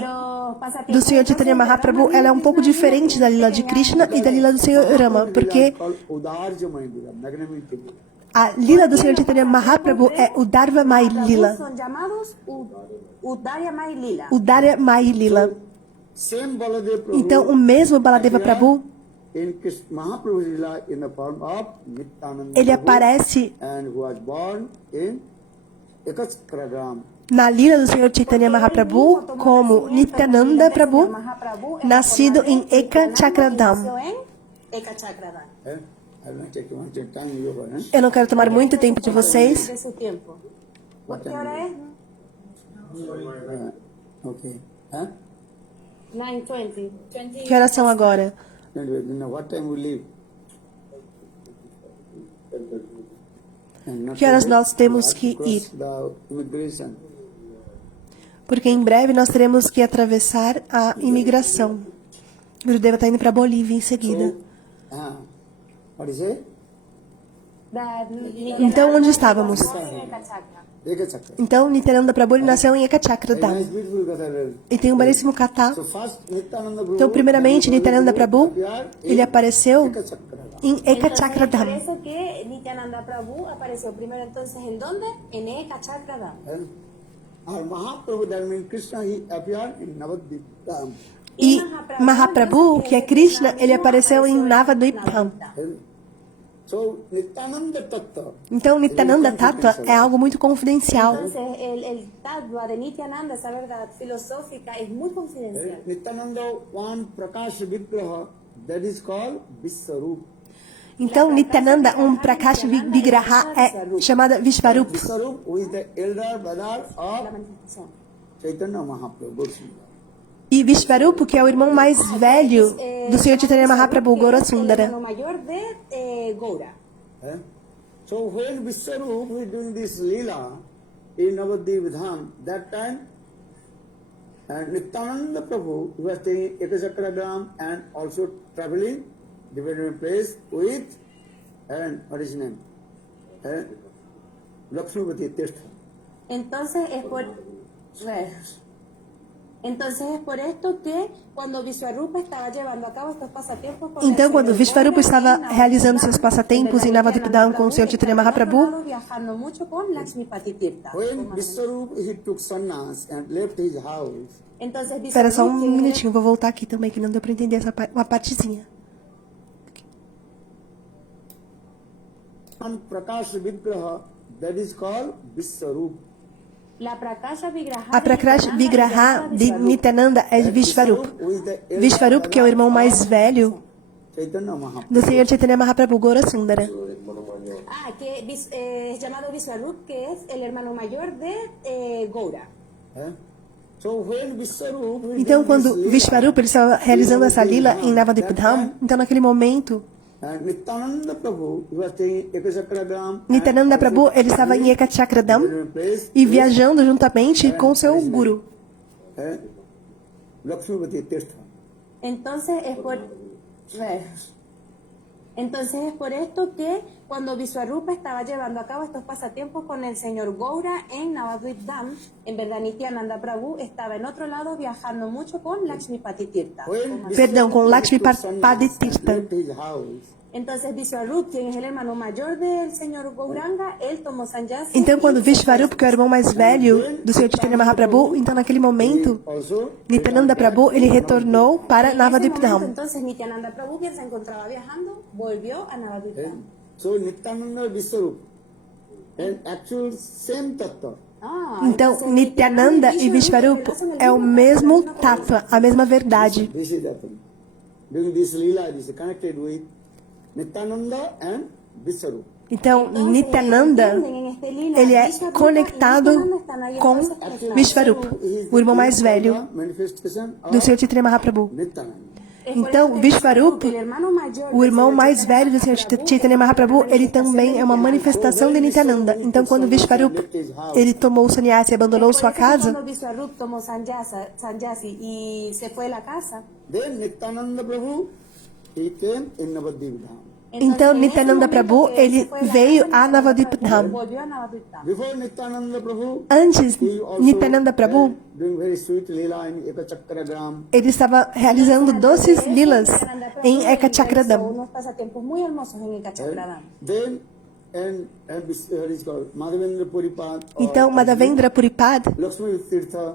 Los pasatiempos do Senhor Chaitanya Mahaprabhu, ela é um pouco diferente da lila de Krishna e da lila do Senhor Rama, porque Udarjamay Lila, magnanimity Lila. a lila do Senhor Chaitanya Mahaprabhu é o Dharma Mai Lila. Son llamados Uddayamai Lila. O Dharma Mai Lila. Same Baladev Prabhu. Então, o mesmo Baladeva Prabhu, In Mahaprabhu's Lila in the form of Nityananda ele Prabhu, aparece and who was born in Ekachakradam. na lila do Senhor Chaitanya Mahaprabhu como Nityananda Prabhu, nascido em Ekachakradam. Ekachakradam. I will take one time you go, eh? Eu não quero tomar muito tempo de vocês. De su tiempo. ¿Qué hora es? Okay. Huh? 9:20. Que horas são agora? Anyway, you know what time we leave? And not Que horas today, nós temos we have que to ir? cross the immigration. Porque em breve nós teremos que atravessar a imigração. Gurudeva está indo para a Bolívia em seguida. What is it? Então, onde estávamos? Ekachakra. Ekachakra. Então, Nityananda Prabhu ele nasceu em Ekachakradam. Nice, beautiful Gatha. E tem um belíssimo kata. So first, Nityananda Prabhu. Então, primeiramente, Nityananda Prabhu, ele apareceu Ekachakra. em Entonces, por Ekachakradam. eso que Nityananda Prabhu apareció primero entonces ¿en dónde? En Ekachakradam. Our Mahaprabhu, that means Krishna, he appeared in Navadvip. E Mahaprabhu, que é Krishna, ele apareceu em Navadvipam. So, Nityananda Tattva. Então, Nityananda Tattva é algo muito confidencial. Entonces, el tattva de Nityananda, esa verdad filosófica, es muy confidencial. Nityananda, one Prakash Vigraha, that is called Viswarup. Então, Nityananda, um Prakash Vigraha, é chamada Vishvarup. Viswarup, who is the elder brother of La manifestación. Chaitanya Mahaprabhu. Gaurasundara. E Vishvarup, que é o irmão mais velho do Senhor Chaitanya Mahaprabhu, El Gaurasundara. hermano mayor de Goura. So when Viswarup is doing this lila in Navadvip Dham, that time Nityananda Prabhu was staying Ekachakradam and also traveling different place with, and what is his name? Lakshmipati Tirtha. Entonces es por esto que cuando Vishvarupa estaba llevando a cabo estos pasatiempos con Então, el quando Señor Vishvarupa Gaura estava en realizando seus Navadvipam, passatempos em Navadvipam com o Senhor Chaitanya Mahaprabhu, viajando mucho con Lakshmipati Tirtha. When Viswarup he took sannyas and left his house, Entonces espera só um Vishvarupa, minutinho, vou voltar aqui também, que não deu para entender essa uma partezinha. one Prakash Vigraha, that is called Viswarup. la Prakasha Vigraha A Prakash Vigraha de Nityananda é de Vishvarup. Who is the elder Vishvarup, que é o irmão mais velho Chaitanya Mahaprabhu. do Senhor Chaitanya Mahaprabhu, Gaurasundara. que es llamado Vishvarup, que es el hermano mayor de Goura. So when Viswarup he Então, did quando this lila, Vishvarup ele estava realizando essa lila em Navadvipam, então naquele momento, Nityananda Prabhu he was staying Ekachakradam. Nityananda Prabhu ele estava em Ekachakradam e viajando juntamente com seu guru. Lakshmipati Tirtha. Entonces es por esto que cuando Vishvarupa estaba llevando a cabo estos pasatiempos con el señor Goura en Navadvip Dham, en verdad Nityananda Prabhu estaba en otro lado viajando mucho con Lakshmipati Tirtha. Perdão, com Lakshmipati Tirtha. left his house. Entonces Vishvarup, quien es el hermano mayor del señor Gauranga, él tomó sannyasi. Então, quando Vishvarup, que é o irmão mais velho do Senhor Chaitanya Mahaprabhu, então naquele momento, Also, Nityananda Prabhu ele retornou para En ese momento, Navadvipam. entonces Nityananda Prabhu, quien se encontraba viajando, volvió a Navadvip Dham. so Nityananda Viswarup, and actual same tattva. Então, Nityananda e Vishvarup é o mesmo tattva, a mesma verdade. This is the thing. During this lila, it is connected with Nityananda and Viswarup. Então, Nityananda, ele é conectado com Vishvarup, o irmão mais velho Manifestation do of Sr. Chaitanya Mahaprabhu. Nityananda. Então, Vishvarup, o irmão mais velho do Sr. Chaitanya Mahaprabhu, ele também é uma manifestação de Nityananda. Então, quando Vishvarup, ele tomou o sannyasi e abandonou sua casa, Cuando Vishwarup tomó sannyasi y se fue de la casa, Then Nityananda Prabhu, he came in Navadvip Dham. então Nityananda Prabhu, ele veio a Navadvip Dham. volvió a Navadvip. Before Nityananda Prabhu, Antes, he also Nityananda Prabhu, doing very sweet lila in Ekachakragram. ele estava realizando doces lilas em Hizo Ekachakradam. unos pasatiempos muy hermosos en Ekachakradam. Then, and what is called Madhavendra Puripad, or Então, Madhavendra Puripad Lakshmi Tirtha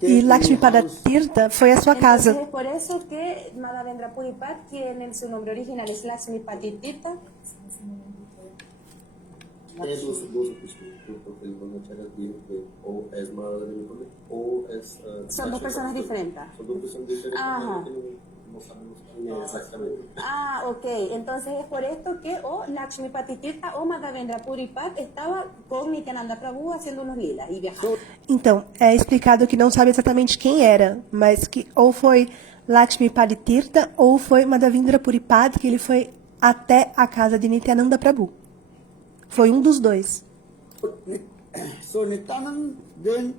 came e to his Lakshmipada house. Tirtha foi a sua Entonces casa. es por eso que Madhavendra Puripad, quien en su nombre original es Lakshmi Patitirtha, É dos apóstolos que o Acharya dijo que o es Madhavendra Puri o es... son dos personas diferentes. Son dos personas diferentes. Ajá. No sabemos quién es exactamente. Ah, ok. Entonces es por esto que o Lakshmi Patitirtha o Madhavendra Puripad estaba con Nityananda Prabhu haciendo unos lilas y viajando. Então, é explicado que não sabe exatamente quem era, mas que ou foi Lakshmi Tirtha ou foi Madhavendra Puripad, que ele foi até a casa de Nityananda Prabhu. Foi um dos dois. So Nityananda, then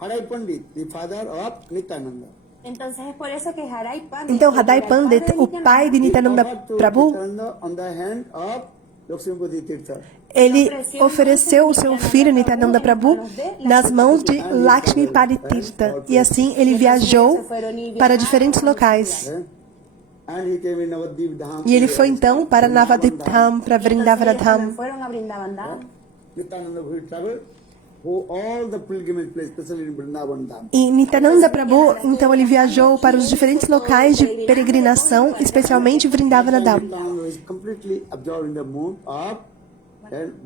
Harai Pandit, the father of Nityananda. Entonces es por eso que Harai Pandit, Então, Radai Pandit, o pai de Nityananda Offered to Prabhu, Nityananda on the hand of Lakshmipati Tirtha. ele ofereceu o seu filho Nityananda Prabhu nas mãos de Lakshmi Tirtha. E assim ele viajou para diferentes locais. Eh? And he came in Navadvip Dham. E ele foi então para Navadvip Dham, para Vrindavana Dham. fueron a Vrindavan Dham. Nityananda Prabhu traveled for all the pilgrimage places, especially in Vrindavan Dham. E Nityananda Prabhu, então ele viajou para os diferentes locais de peregrinação, especialmente Vrindavana Dham. Nityananda was completely absorbed in the mood of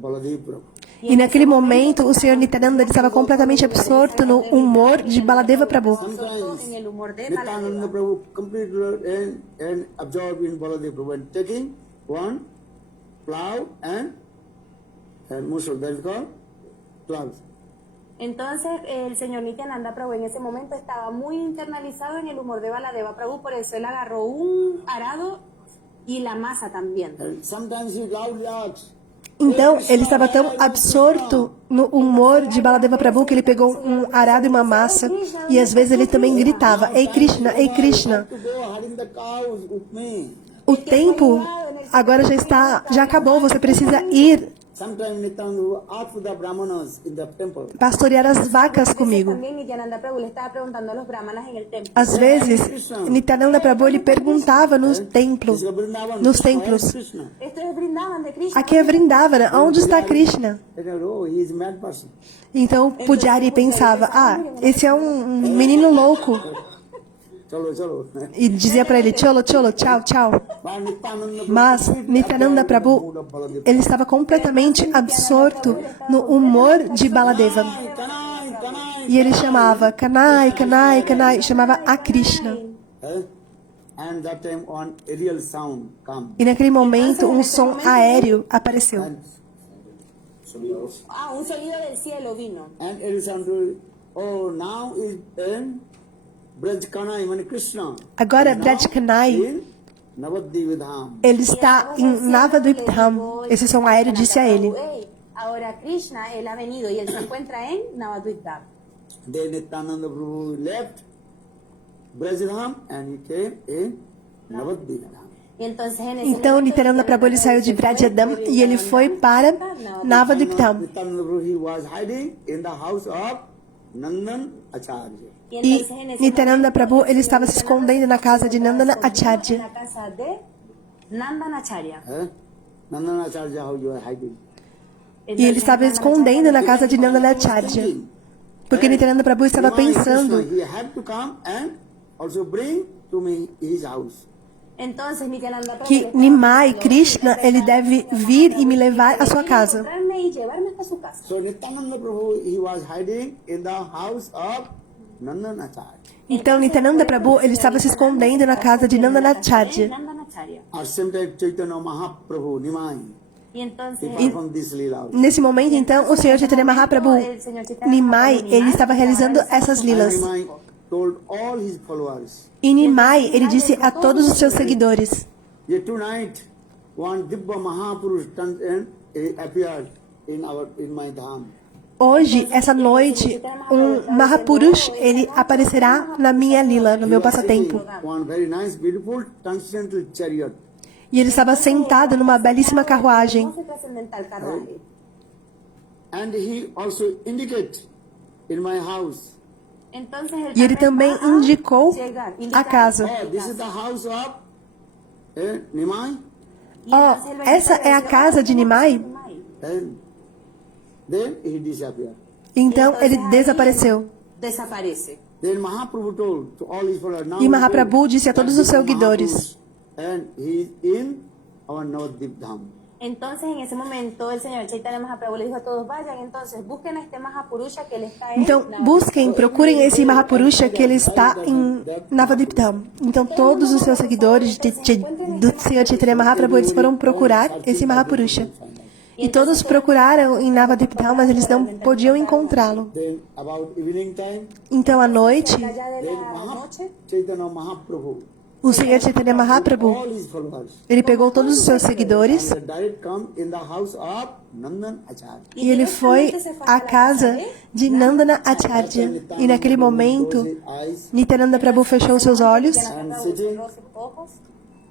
Baladev Prabhu. E naquele momento, o Senhor Nityananda ele estava completamente absorto no humor de Baladeva Prabhu. Sometimes En el humor de Nityananda Baladeva. Prabhu completely and absorbed in Baladev Prabhu and taking one plow and muscle, that is called plows. Entonces el señor Nityananda Prabhu en ese momento estaba muy internalizado en el humor de Baladeva Prabhu, por eso él agarró un arado y la masa también. And sometimes he loud yards. Então, ele estava tão absorto no humor de Baladeva Prabhu que ele pegou um arado e uma massa e às vezes ele também gritava: Ei Krishna, ei Krishna, To go herding the cows with me. o tempo agora já acabou, você precisa ir Sometimes Nityananda asked the brahmanas in the temple. pastorear as vacas comigo. También Nityananda Prabhu le estaba preguntando a los brahmanas en el templo. Às vezes, Nityananda Prabhu ele perguntava nos templos, Krishna. Esto es Vrindavan de Krishna. aqui é Vrindavana, onde está Krishna? They said, oh, he is a mad person. Então, Pujari pensava, esse é um menino louco. Chalo, chalo. E dizia para ele, cholo, cholo, tchau, tchau. But Nityananda Mas Nityananda Prabhu, ele estava completamente absorto no humor de Baladeva. Kanai, Kanai. E ele chamava Kanai, Kanai, Kanai, chamava a Krishna. And that time on aerial sound come. E naquele momento, um som aéreo apareceu. And Un sonido del cielo vino. aerial sound to, oh, now is in Braj Kanai, means Krishna. Agora, Braj Kanai, In Navadvip Dham. ele está em Navadvip Dham. Esse som aéreo disse a ele. Hey, ahora Krishna, él ha venido y él se encuentra en Navadvip Dham. Then Nityananda Prabhu left Braj Dham and he came in Navadvip Dham. Y entonces en ese Então, momento, Nityananda Prabhu ele saiu de Brajadam e ele foi para Navadvip Dham. Nityananda Prabhu, he was hiding in the house of Nandan Acharya. Y E entonces en ese Nityananda Prabhu ele estava se escondendo na casa de Nandana en Acharya. la casa de Nandanacharya. Nandan Acharya, how you are hiding? E ele estava escondendo na casa de Nandana Acharya. Porque Nityananda Prabhu estava pensando He had to come and also bring to me his house. Entonces Nityananda Prabhu que Nimai, Krishna, ele deve vir e me levar à sua casa. encontrarme y llevarme hasta su casa. So Nityananda Prabhu, he was hiding in the house of Nandan Acharya. Então, Nityananda Prabhu, ele estava se escondendo na casa de Nandana Acharya. Nandanacharya. At same time, Chaitanya Mahaprabhu, Nimai. Y entonces, he performed this lila. Nesse momento, então, o Senhor Chaitanya Mahaprabhu, Nimai, ele estava realizando essas lilas. And Nimai told all his followers, E Nimai, ele disse a todos os seus seguidores: "Yet tonight, one Dibba Mahapurush appeared in my dham. hoje, essa noite, um Mahapurush, ele aparecerá na minha lila, no meu passatempo. One very nice, beautiful, transcendental chariot. E ele estava sentado numa belíssima carruagem. trascendental carruaje. And he also indicated in my house, Entonces, el E ele carro também va a indicou llegar, a indicar. casa. oh, this is the house of Nimai. Oh, essa é a casa de Nimai? And then he disappeared. Então ele desapareceu. Desaparece. Then Mahaprabhu told to all his followers, now E Mahaprabhu disse a todos os seus seguidores: and he is in our Navadvip Dham. Entonces, en ese momento, el señor Chaitanya Mahaprabhu le dijo a todos, vayan, entonces, busquen a este Mahapurusha que él está en Então, busquem, procurem esse Mahapurusha que ele está em Navadvipam. Então, todos os seus seguidores do Senhor Chaitanya Mahaprabhu, eles foram procurar esse Mahapurusha. E todos procuraram em Navadvipam, mas eles não podiam encontrá-lo. Then about evening time, Então, à noite, allá de then la noche. Chaitanya Mahaprabhu, o Senhor Chaitanya Mahaprabhu, all his followers, ele pegou todos os seus seguidores and they direct come in the house of Nandan Acharya. e ele foi à casa de Nandana Acharya. E naquele momento, Nityananda Prabhu fechou seus olhos And sitting,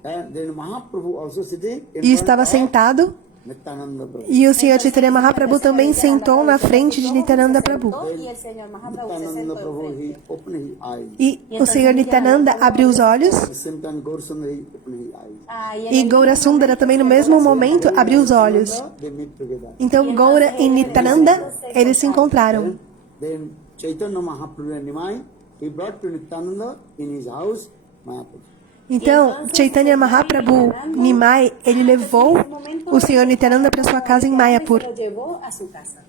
and then Mahaprabhu also sitting in e estava sentado. Nityananda Prabhu. E o Senhor Chaitanya Mahaprabhu também sentou na frente de Nityananda Prabhu. Y el señor Mahaprabhu se Nityananda sentó Prabhu, enfrente. he opened his eyes. E o Senhor Nityananda abriu os olhos At the same time, Gaurasundara, he opened his eyes. Ah, y e Gaura Sundara também no mesmo momento abriu os olhos. They meet together. Então Gaura e Nityananda, eles se encontraram. Then Chaitanya Mahaprabhu and Nimai, he brought to Nityananda in his house, Mahaprabhu. Então, Chaitanya Mahaprabhu, Nimai, ele levou o Senhor Nityananda para sua casa em Mayapur. lo llevó a su casa.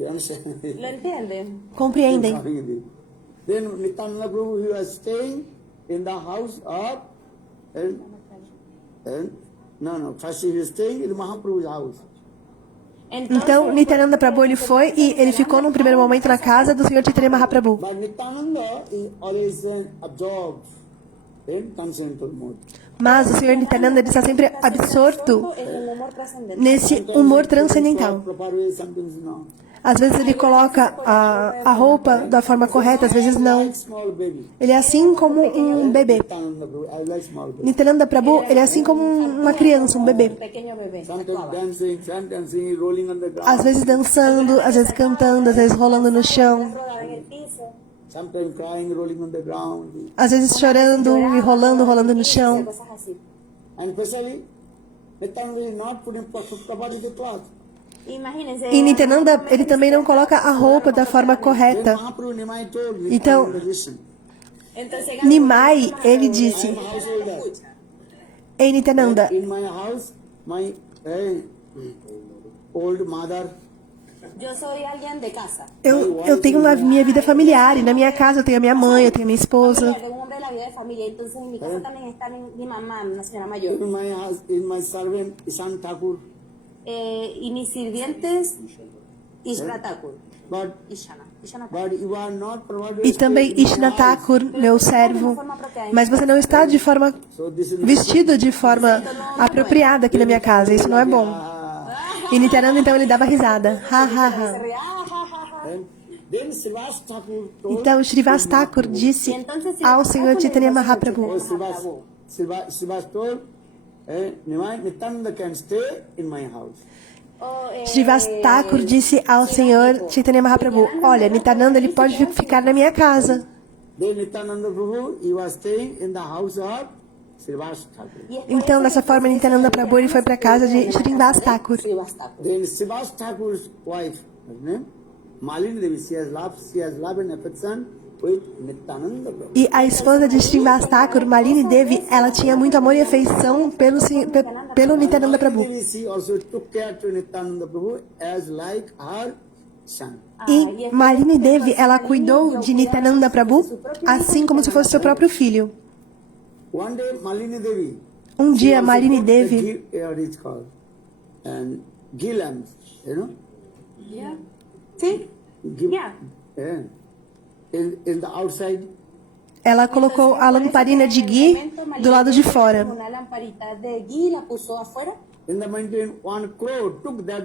You understand? ¿Lo entienden? Compreendem? Then Nityananda Prabhu, he was staying in the house of, first he was staying in Mahaprabhu's house. Então, Nityananda Prabhu, ele foi e ele ficou num primeiro momento na casa do Senhor Chaitanya Mahaprabhu. But Nityananda is always absorbed in transcendental mode. Mas o Senhor Nityananda, ele está sempre absorto Es un humor trascendental. nesse humor transcendental. Proper way, sometimes no. Às vezes ele coloca a roupa da forma correta, às vezes não. Like small baby. Ele é assim como um bebê. Nityananda Prabhu, I like small baby. Nityananda Prabhu, ele é assim como uma criança, um bebê. Pequeño bebé. Sometimes dancing, rolling on the ground. Às vezes dançando, às vezes cantando, às vezes rolando no chão. Rodaba en el piso. Sometimes crying, rolling on the ground. Às vezes chorando e rolando no chão. Cosas así. And especially, Nityananda is not putting proper in the cloth. Imagínense. E Nityananda, ele também não coloca a roupa da forma Then correta. Mahaprabhu Nimai told Então, Nityananda, listen, Entonces, Nimai, ele disse: I'm a householder. Ei, Nityananda, In my house, my old mother, yo soy alguien de casa. eu tenho uma minha vida familiar. E na minha casa eu tenho a minha mãe, eu tenho a minha esposa. Tengo un hombre de la vida de familia. Entonces, en mi casa también está mi mamá, una señora mayor. in my servant, Ishan Thakur. Y mis sirvientes, Ishra Thakur. But Ishana. you are not provided. E também Ishna Thakur, meu servo. Mas você não está de forma So this is vestido de forma apropriada aqui na minha casa. Isso não é bom. E Nityananda, então, ele dava risada. Ha, ha, ha. Then Srivas Thakur told Então, Srivas Thakur disse ao Senhor Chaitanya Mahaprabhu: Srivas told, Nimai, Nityananda can stay in my house. Srivas Thakur disse ao Senhor Chaitanya Mahaprabhu: olha, Nityananda, ele pode ficar na minha casa. Then Nityananda Prabhu, he was staying in the house of Srivas Thakur. Então, dessa forma, Nityananda Prabhu, ele foi para a casa de Srivas Thakur. Then Srivas Thakur's wife, her name, Malini Devi, she has love and affection with Nityananda Prabhu. E a esposa de Srivas Thakur, Malini Devi, ela tinha muito amor e afeição pelo Nityananda Prabhu. Malini Devi, she also took care to Nityananda Prabhu as like her son. E Malini Devi, ela cuidou de Nityananda Prabhu assim como se fosse seu próprio filho. One day, Malini Devi, Um dia, Malini What Devi, is called? And ghee lamps, you know? Yeah. Sí. Ghee- Yeah. Yeah. In the outside, ela colocou a lamparina de ghee do lado de fora. Una lamparita de ghee la puso afuera. in the mountain, one crow took that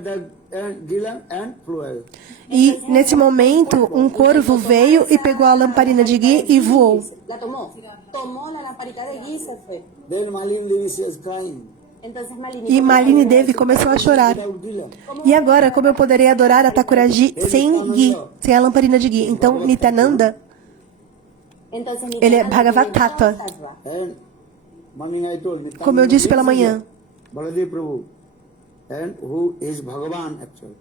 ghee lamp and flew away. E, nesse momento, um corvo veio e pegou a lamparina de ghee e voou. La tomó. Tomó la lamparita de ghee y se fue. Then Malini Devi was crying. Entonces Malini E Malini Devi começou a chorar. Without ghee lamp. E agora, como eu poderei adorar a Thakuraji sem ghee, sem a lamparina de ghee? Então, Nityananda, Entonces, ele é Nityananda Bhagavad tiene Tattva. dos tattvas. And morning I told Nityananda Como eu disse pela manhã. Baladev Prabhu, and who is Bhagavan actually.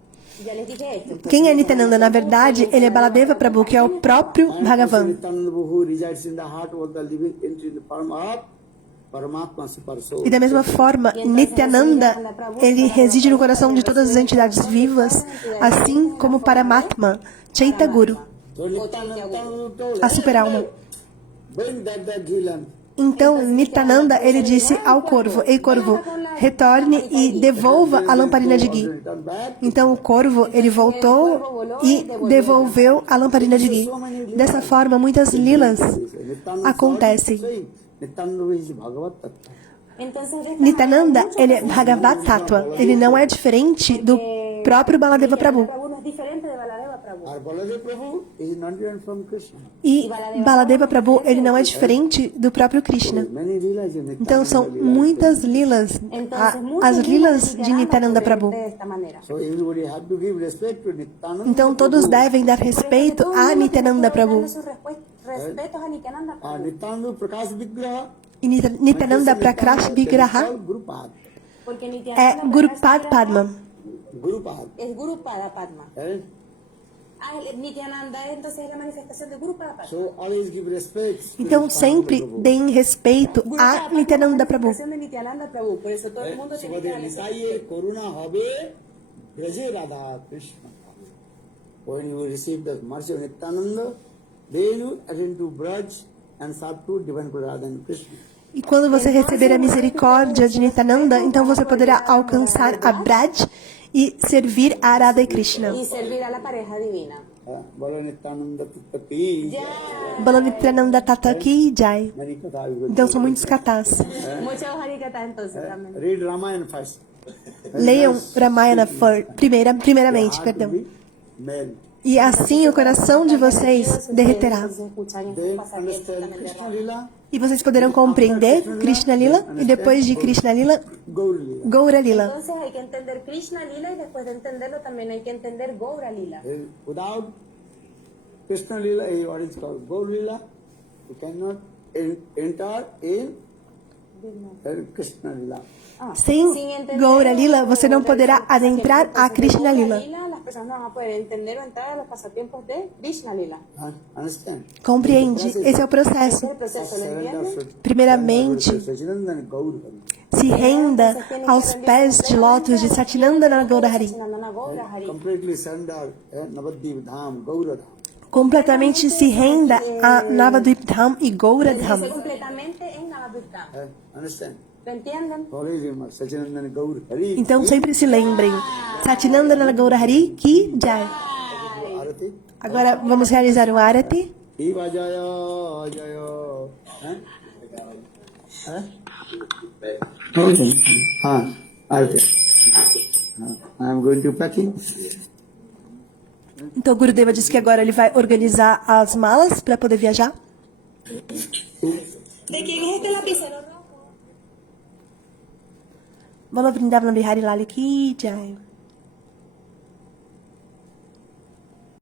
Ya les dije esto. Quem é Nityananda? Na verdade, ele é Baladeva Prabhu, que é o próprio And Bhagavan. Nityananda Prabhu who resides in the heart of the living entity, the form of Paramatma Super Soul. E da mesma forma, Nityananda, ele reside no coração de todas as entidades vivas, assim como Paramatma, Chaita Guru, So Nityananda told, a super-alma. bring that ghee lamp. Então, Nityananda, ele disse ao corvo, Ei corvo, retorne e devolva a lamparina de ghee. Return back. Então, o corvo, ele voltou e devolveu a lamparina de ghee. Dessa forma, muitas lilas acontecem. Nityananda is Bhagavad Tattva. Entonces, de esta Nityananda, ele é Bhagavad Tattva. Ele não é diferente do próprio Baladeva Prabhu. Prabhu no es diferente de Baladeva Prabhu. Our Baladev Prabhu is not different from Krishna. E Baladeva Prabhu, ele não é diferente do próprio Krishna. Many lilas in Nityananda Então, são Lila. muitas lilas, Entonces, muchos as lilas niños de Nityananda Prabhu. de esta manera. So everybody have to give respect to Nityananda. Então, todos devem dar respeito a Nityananda Prabhu. Respetos a Nityananda Prabhu. Nityananda Prakash Vigraha. E Nityananda Prakash Vigraha Gurupad. Porque é Nityananda Gurupad Padma. Gurupad. es Guru Pada Padma. Eh? Nityananda entonces es la manifestación de Guru Pada Padma. So always give respect. to Então, Nityananda sempre Prabhu. deem respeito Guru a Pada Padma es la Nityananda Prabhu. manifestación de Nityananda Prabhu. Por eso todo el mundo tiene que Sukadeva darle Nitaye Koruna Habe Braje Radha Krishna. When you receive the mercy of Nityananda, then you attend to Braj and serve to divine Radha and Krishna. E quando você receber a misericórdia de Nityananda, então você poderá alcançar a Braj e servir a Radha e Krishna. y servir a la pareja divina. Bala Nityananda Tuttati. Balanityananda Tata Ki Jai. Many katha you will Então, são muitos katás. Muchos harikatas entonces también. read Ramayana first. Leiam Ramayana primeiramente, Heart perdão. will be melt. E assim o coração de vocês derreterá. Entonces escuchan estos Then pasatiempos understand también de Krishna Rama. Lila, E vocês poderão compreender Krishna Lila e depois de Krishna Lila, Gaur Lila. Gaura Lila. Entonces hay que entender Krishna Lila y después de entenderlo también hay que entender Gaura Lila. Without Krishna Lila, what is called Gaur Lila, you cannot enter in Krishna Lila. Sem Gaura Lila, você não poderá adentrar a Krishna Lila. Las personas no van a poder entender o entrar a los pasatiempos de Krishna Lila. Understand? Compreende? Esse é o processo. El proceso, ¿lo entiendes? Primeiramente, Sachidananda Gaur Hari. se renda aos pés de lótus de Satinandana Gaurahari. Nandana Gaura Hari. Completely surrender Navadvip Dham, Gaura Dham. Completamente se renda a Navadvip Dham e Gaura Dham. Dice completamente en Navadviptam. Understand? ¿Lo entienden? Always remember Sachidananda Gaur Hari. Então sempre se lembrem. Satinandana Gaurahari Ki Jai. Arati. Agora vamos realizar o Arati. Diva Jaya Jaya. Okay. Arati. I am going to packing. Então o Gurudeva disse que agora ele vai organizar as malas para poder viajar. ¿De quién es este lapicero rojo? Bolo Vrindavan Bihari Lali Ki Jai.